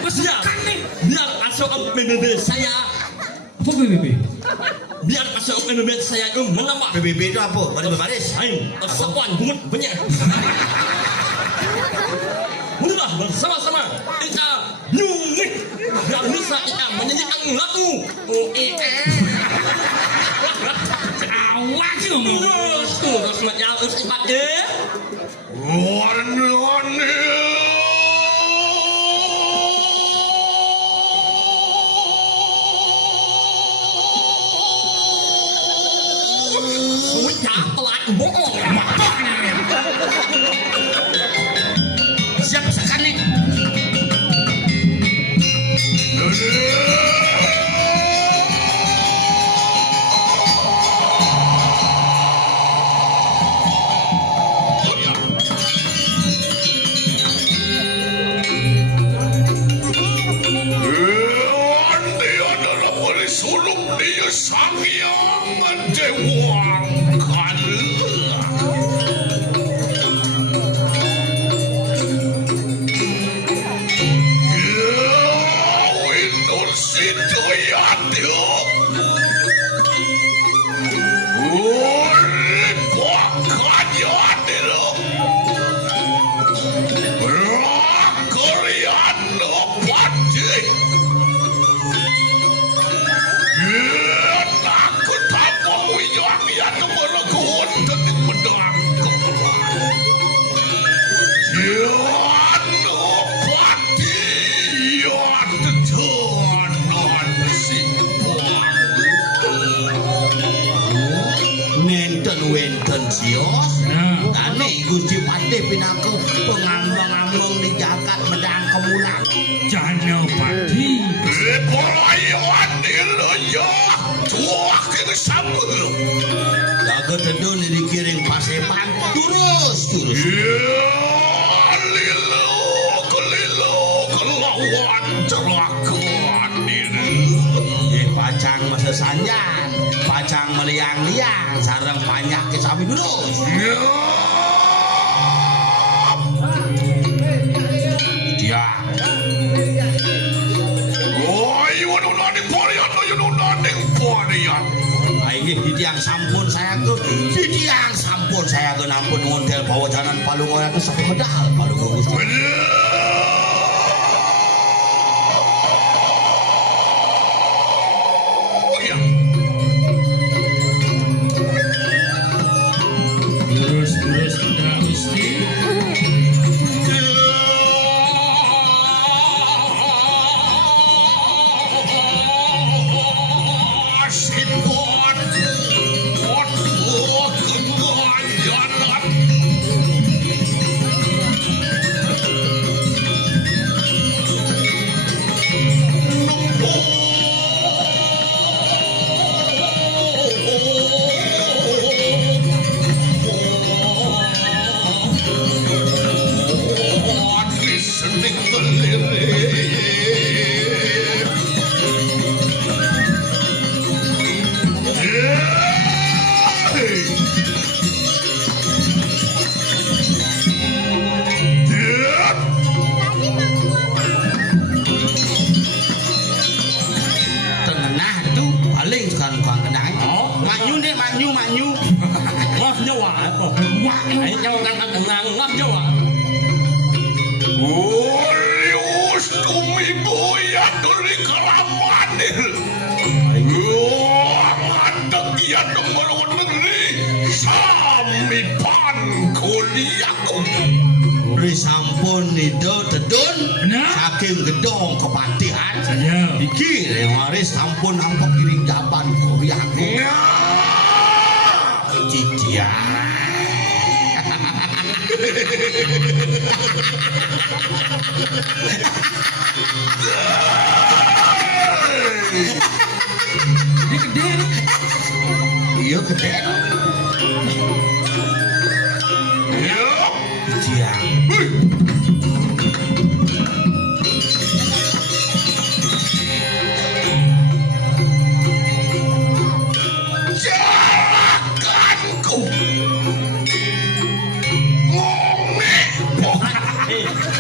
Pesekan nih. biar masuk ke PBB saya Apa BBB? biar masuk ke PBB saya itu menambah PBB itu apa? Baris. ayo sekuan bungut banyak Mula bersama-sama kita nyumi yang bisa kita menyanyikan lagu Awak sih ngomong. terus menjauh Patih sudah telat bohong Siap sekali. berangkat medang kemulang. Janopati. Pelayan ilnya tuah ke sabun. Jaga tedun dikiring pasepan terus. Lilo kelawan celakuan ini. Pacang masa sanjan, pacang meliang-liang, sarang banyak ke sapi terus. Dia. Oh, you know the porian, you know the porian. Ini yang sampun saya ke, yang sampun saya ke nampun ngontel bawa jalan palung orang itu sepedal palung gugus. Terus Gusti. Manyu. Ngóc nhau à? Ấy nhau ngang ngóc nhau à? Olius tumibuya dari keramanil. Mantek ia nomor negeri sami pan kuliahku. Sampun nido tedun saking gedong kepatihan. Iki waris sampun angkep kiring jaban kuliahku. Cicia. Dia gede. Iya gede. Ya. Cicia.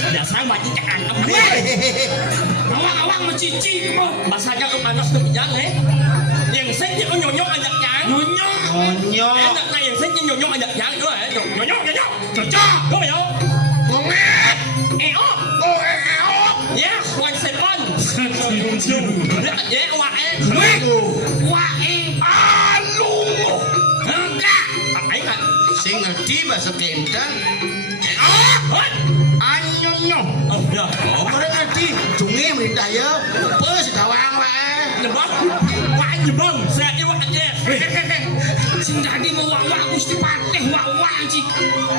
Biasa macam cakap apa? Awang mencici mo. Masanya kepanas kebijang Yang saya dia nyonyok ajak jang. Nyonyok. Enak na yang saya nyonyok ajak jang tu Nyonyok. Cocok. Kau ya? Ngomit. Oh. Yes, 1 second. Ya, wae. Wae. Alung. Enggak. Ai kan. Sing ngerti bahasa Kenten. Anyonyo. Oh, ya. Oh, mereka ngerti. Sungai merintah ya. Apa sedawang wae. Nyebang. Wae nyebang. Saya iwak aja. Sing jadi mau wak Gusti Patih wak cik.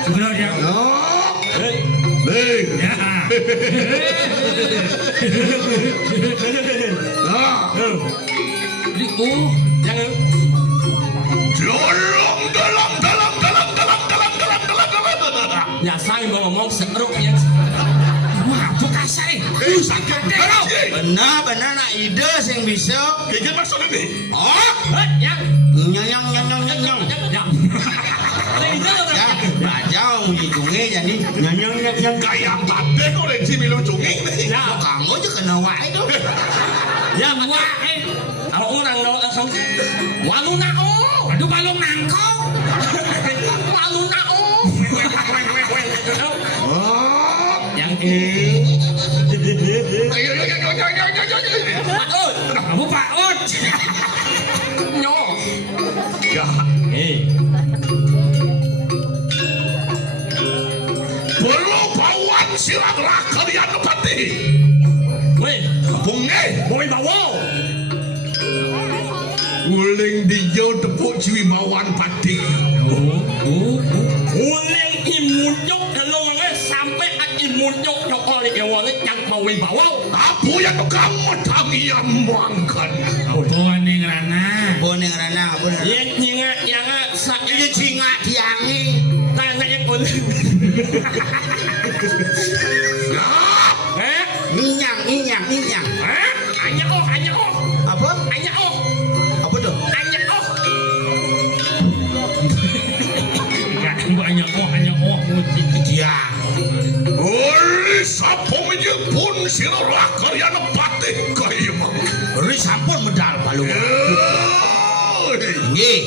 Sebenarnya. Oh. Leng. Ya. Jangan. Jolong dalam. Ya saya mau ngomong seruk ya. Wah, bukan saya. Sakit Benar nak ide sing bisa. Gigi maksud ini. Oh, Yang. nyong. Ya. Ya, bajau ngijunge jadi nyong. Kayak bate kok lagi milu cunging. Ya. Kamu aja kena wae tuh. Ya, wae. Kalau orang langsung walu nao. Aduh balong nangkau. Walu nao. Yang ini. Ayo. Aduh. Kamu Pak Ut. Nyo. Ya. Perlu bawaan silanglah kalian nepati. Weh, Bunge. boy bawa. Uling dijo tepuk ciwi bawaan pati. Uling imun nyok kalau sampai imun nyok oleh mau wibawa. Apa yang kamu tangian mangkan? Apa ning rana? Boning rana, boning. Yang nyanga sa Ini singa diangi. tanya yang pun. Ya, Minyang. Anya oh. Apa? Anya oh. Apa tuh? Hanya oh muti. Dia. ori sapong pun sirah karya nepati kayu mang. Ri sampun medal balung. Nggih.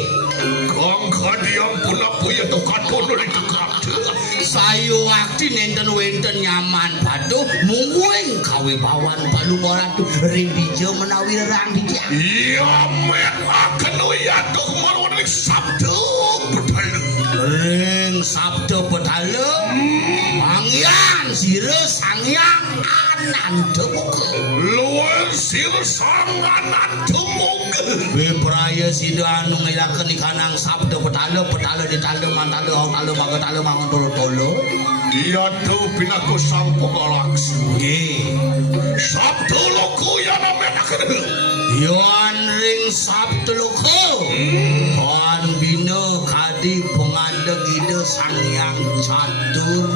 Kang kadiang pun apa ya tu katon dari tekap. Sayu waktu nenten wenten nyaman batu mungguing kawe bawan balung ratu rindijo menawi rang dia. Iya met akan ya tu malu dari sabtu betul. Ring sabdo petale mangyan sira sangyang anandemuk. Luar sir sanganan temuk. Bepraya sida anu ngelaken ikanang sabdo petale ditale mantale tale mangetale mangon tolo-tolo. Iya tu pinaku sang pengalaks. Nggih. Sabtu loko ya namen akan. Yoan ring sabdo loko. Kon bina kadi pengadeg ide sangyang catur.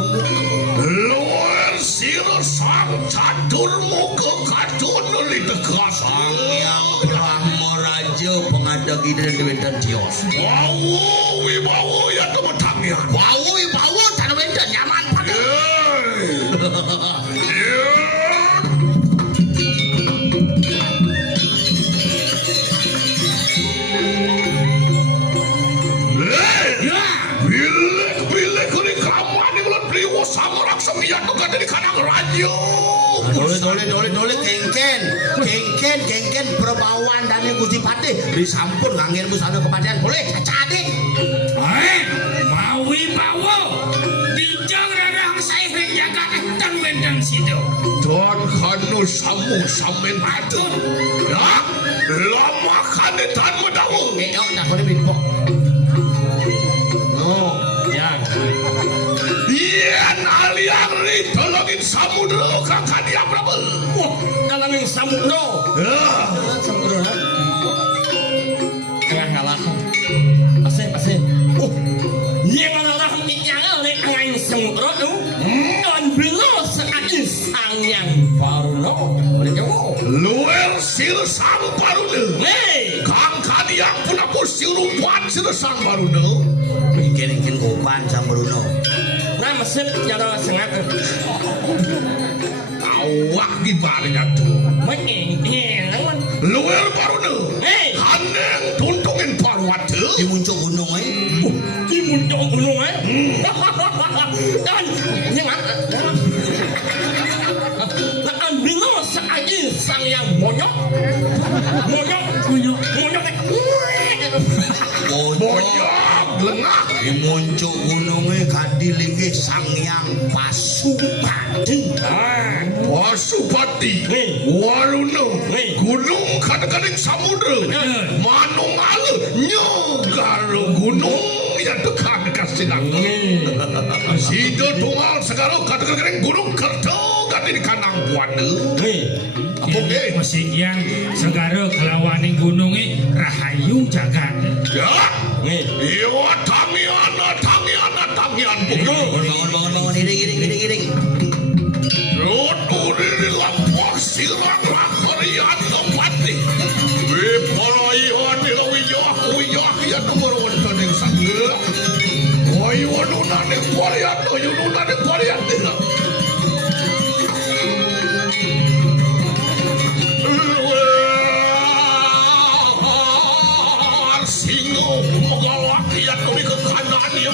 Luar sir sang catur muka kadun li dekat. Sangyang Brahma Raja pengadeg ide wenten dios. Wow, wibawa ya tu matangian. Bau tan wenten nyaman pada. Bilik ni kamu ni bulan beliau sama orang sembilan tu kan di kanang radio. Dole kengken perbawan dan Gusti Patih disampun nganggen busana kepadian boleh cacade. Mau wibawa. Dijang rarang saya jaga ketang wendang sido. Dan kanu samu samen itu. Ya, lama kan tan medawu. Eok tak boleh bipok. Ya. Iya, naliang ni tolongin samudra kakak dia berapa? Wah, kalangin samudra. Ya, Ngalah. Asih. Oh, yang orang yang ngain samudra tu. Dan bila saat sangyang baruno. luar sir sang baru ni. Hey, Kang kadiang pun aku sirupan sir sang baru ni. Bikin kopan sama Bruno. nama sip jara sangat. Awak gibarnya tu. Makin nangan. Luar baru ni. Hey, Kaneng tuntungin parwat tu. Di muncul gunung timun dong gunung Dan jangan. Dan bila saat sang yang monyok. Boyok lengah. Di muncul gunungnya kadilingi sangyang Pasupati. Wasupati. Waruno. Gunung kadang-kadang samudra. Manung ala nyogaro gunung yang dekat sidang. Sido tunggal segala kadang-kadang gunung kerto gati di kanang buana. Apa ke? Masih yang segara kelawaning gunungnya rahayu jaga. Ya. Iya tangian. Bangun iring. Rot uri lampok silang lakarian topati. Wiparayan uyah ya nomor wonten ing sange. Oi wonunane parian dina. Singo magalak ya tumi ke kanan ya.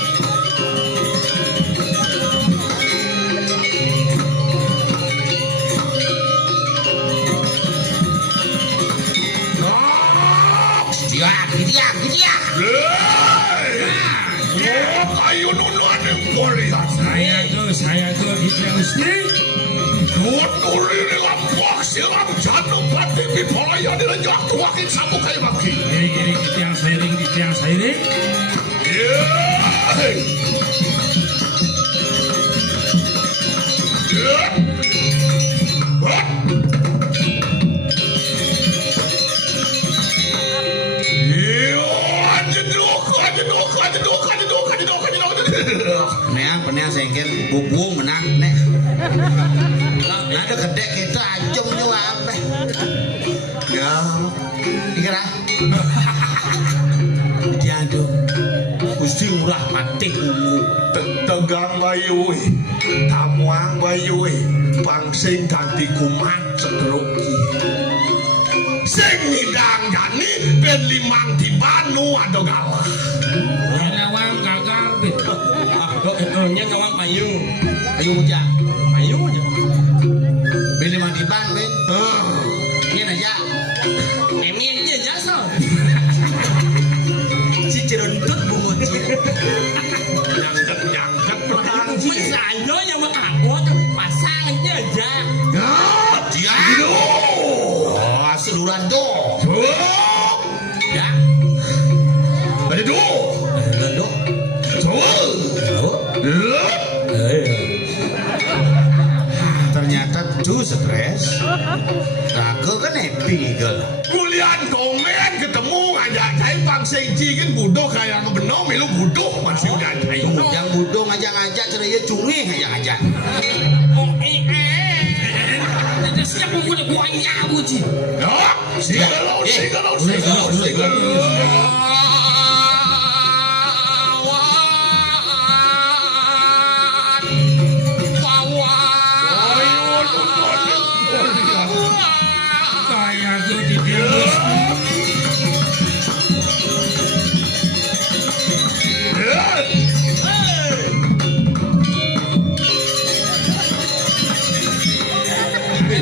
Dia. Kayu nunane parian. Saya ke yang istri. Nuri ni lampok silang jantung pati bipolaya di rejak tuakin sabu kayu maki. Gini tiang sairing. gede kita ajum juga apa? Ya, dikira. Diadu, Gusti murah mati ungu. Tegang bayu, tamuang bayu, pangsing ganti kumat seteruki. Sing ngidang jani ben limang di Banu ado galah. Lawang gagal bet. Nya kawang payu. Ayo muja, Payu aja. beli mandiban ben. Ini aja, Emi aja jasa. si ceruntut bungut. Nyangket petang. Bisa aja yang mengangkut pasangnya aja. Ya, dia gitu. Oh, seluruhan tuh. Ya. Ada dua. Lalu, ternyata tuh stres. Aku kan happy girl. Kuliah komen ketemu ngajak saya pangsing cikin budo kayak ngebenom lu budo masih udah saya. Yang budong ngajak-ngajak ceria cungi ngajak-ngajak. Oh siap memulai buaya buji. Ya, sigalau. Kayak gue dibius.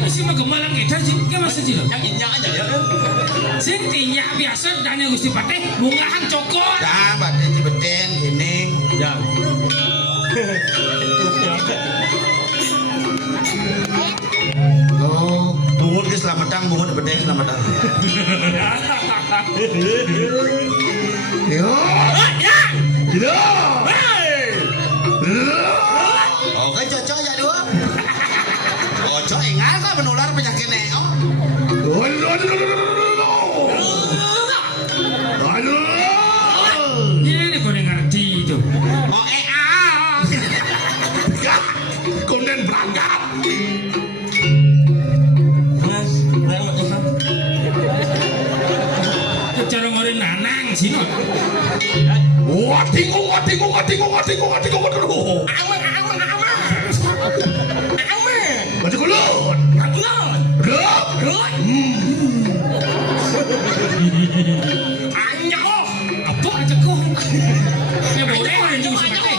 Masih mah gemalang kita sih, nggak masih sih. Yang injak aja ya kan. Sing tinyak biasa dan yang Gusti Patih bungahan cokot. Dah, badan cibeten ini. Ya. Oh, bungut ke selamatan, bungut beten selamatan. Ya, ya. Oh, kan cocok ya dua. Cocok ingat kok menular penyakit neong. Ini kau ngerti itu. Oh, Kemudian berangkat. Mas, Cara ngorin nanang sih no. Wah, tinggung. Baca kulut. Apa aja kok? Ya boleh orang juga Gusti Patih.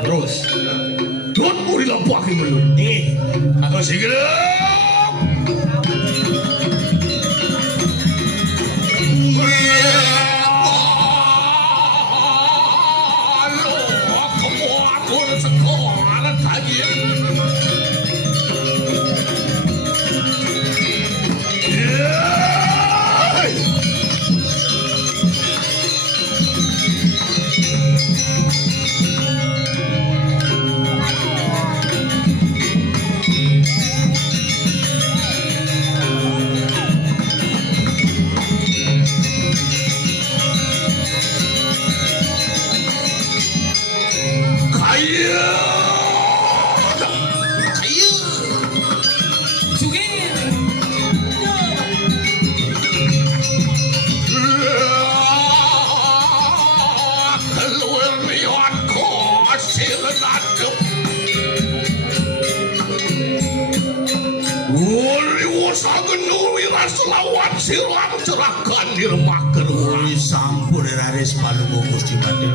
Terus. Don mau dilampahin belum? Aku segera. Sugih. Selawan silang cerahkan di lemah keruang. Uli sampun raris palugo Gusti Patih.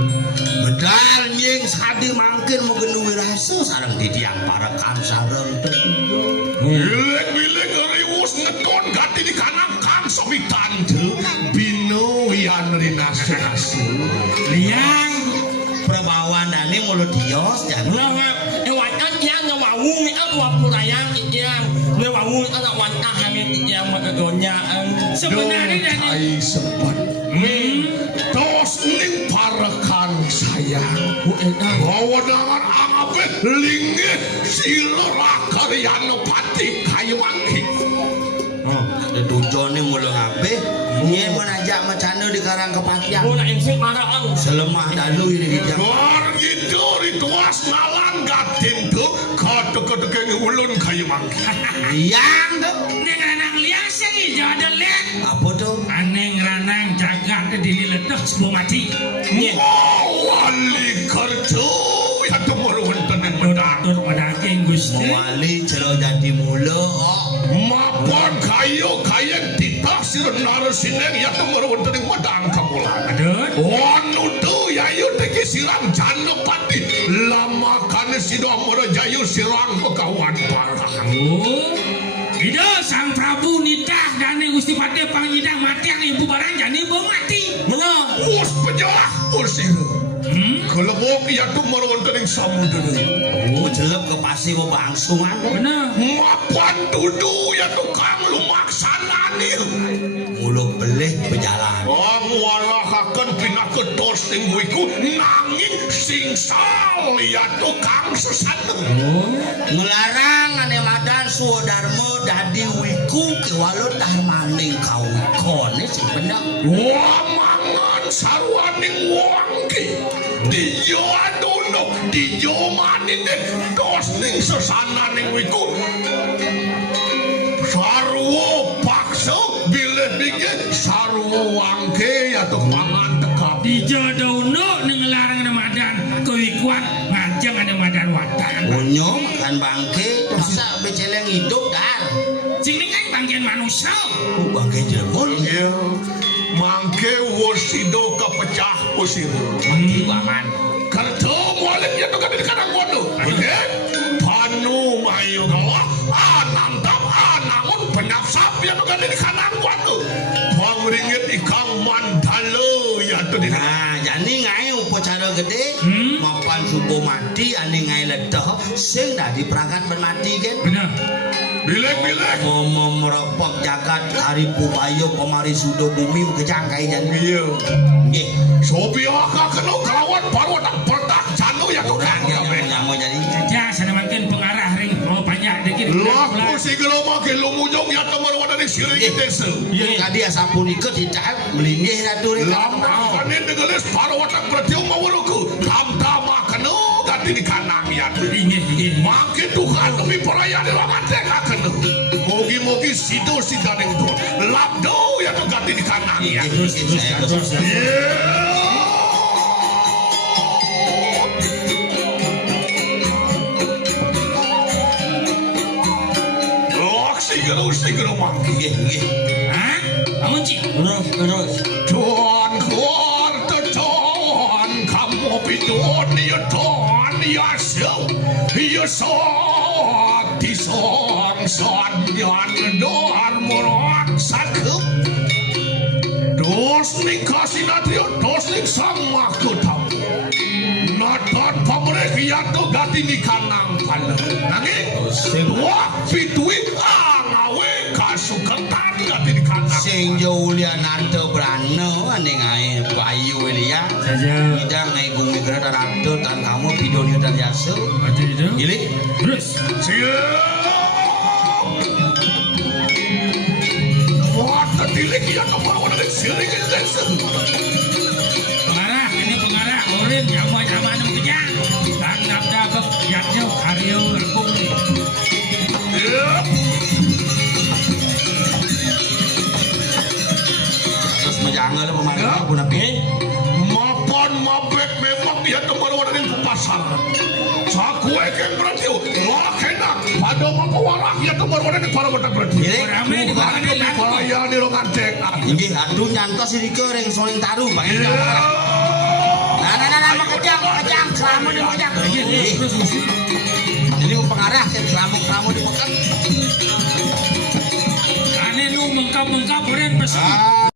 Medal nying sadi mangkin mau genuwi rasa sareng didiang para kansareng. Bilek riwus ngedon ganti di kanan kang sobi tante bino wian rinasu. Liang. Prabawan dani mulut dios jangan. Lawak, ewakan yang ngawu mi aku rayang yang ngawu anak wanita hamil yang magagonya. Sebenarnya dan Ai sempat tos ning parekan sayang. Bawa dengan angapet linggih silera karyana pati kayu angkik. Ada tujone mulu ngabe. Nyen mau najak macana di karang kepatian. Oh, nak insik marah ang. Selemah dalu ini di jam. Luar gitu rituas nalan gatin tuh teka-teka ulun kayu mangki. Liang tuh. Neng ranang liang sih jauh ada liang. Apa tuh? Aneng ranang jagat di ledak sebuah mati. Wali kerja ya temur wonten ing medang. Tur madaking Gusti. Wali jero jadi mula. Mapon kayu kaya ditaksir narasineng ya temur wonten ing medang kamulan. Aduh. Wanu tu yayu teki siram janepati lama kane sido amara jayu sirang pekawan parang. Oh. Ida sang Prabu nitah dan Gusti Pati pangyidang mati yang ibu barang jani bau mati. Benar. Us penjelah usir. Kelebok ya temur wonten ing samudera. Oh, jelek ke pasir bangsungan. Benar. Mapan dudu ya tukang lumaksanani. Mulu belih berjalan. Wong warahaken pindah ke tosing wiku nanging singsal ya tukang sesat. Ngelarang ane madan suodarma dadi wiku kewalut tah maning kawikone sing bener. Wah mangan sarwaning wangki. Diyo adono, diyo manine tosing sesananing wiku. Sarwo paksa bilih bingke sarwo wangke ya mangan tekap. Di jodohno ngelarang Ramadan kewikuan ngajeng ada madan watan. Unyo makan bangke masa beceleng hidup dar. Sini kan bagian manusia. Bangke jemur. Iya, mangke wosido kepecah usir. Tibangan. Kerja mualiknya tuh kan di kadang bodoh. Oke, panu mayu galah, anam tam anamun penyapsap ya tuh kan di kadang bodoh. Bang ringgit ikang mandalo ya tuh di. Nah, jadi ngai upacara gede, mapan subuh mati, ane ngai ledah, sing dah diperangkat bermati kan. Benar. Bilek-bilek. Meropok jagat hari pubayo pemari sudo bumi kejang kai jadi. Iya. Nggih, Sobi waka kena kelawan baru tak pertak janu ya tuh kan. yang mau jadi. Saja sana makin pengarah ring mau banyak dikit. Laku si geloma ke lumujung ya teman wadah di siring desa. Iya, tadi asapunika tidak melindih ratu rek. Lama kanin dengelis baru wadah bertiup mawaruku. Tam-tama kena ganti di kanang ya. Ingin. Makin Tuhan lebih perayaan dalam anteka kena. Mogi-mogi sido sidaning tu. Labdo ya tuh ganti di kanang ya. Terus. Sigero mangki. Nggih, nggih. Hah? Kamu cik? Terus. Tuan kuarta tuan kamu pidon ya tuan ya so ya so di son yan doar morak sakup dos ning kasih natrio dos ning sama kutam natat pamrek ya to gati ni kanang palang nanging wah pitui ngawe kasuketan gati ni kanang Sing Julia nanto brano ane ngai bayu Elia. Saja. Idang ngai gumi gerada nanto tan kamu pidonnya dan yaso. Baca itu. Gilik. Terus. Siap. Wah, ketilik ya kemauan dari siring itu. Pengarah, ini pengarah. Orin yang mau sama anu kejang. Dan nabda bekyatnya karyo lekung. Siap. Terus menjangal pemarga pun api. Mapan mabek memang dia kemauan dari pasaran. Saku eken berarti. Wah, kena. Pada maka warak ya kemauan dari para botak berarti. Gilik. Rame di Bukan mana di perayaan di longan tek. Inggih aduh nyantos si Riko yang soling taruh bang. Nah, makejang, kelamu di makejang. Jadi pengarah kan kelamu di makejang. Ane nu mengkap-mengkap orin pesan.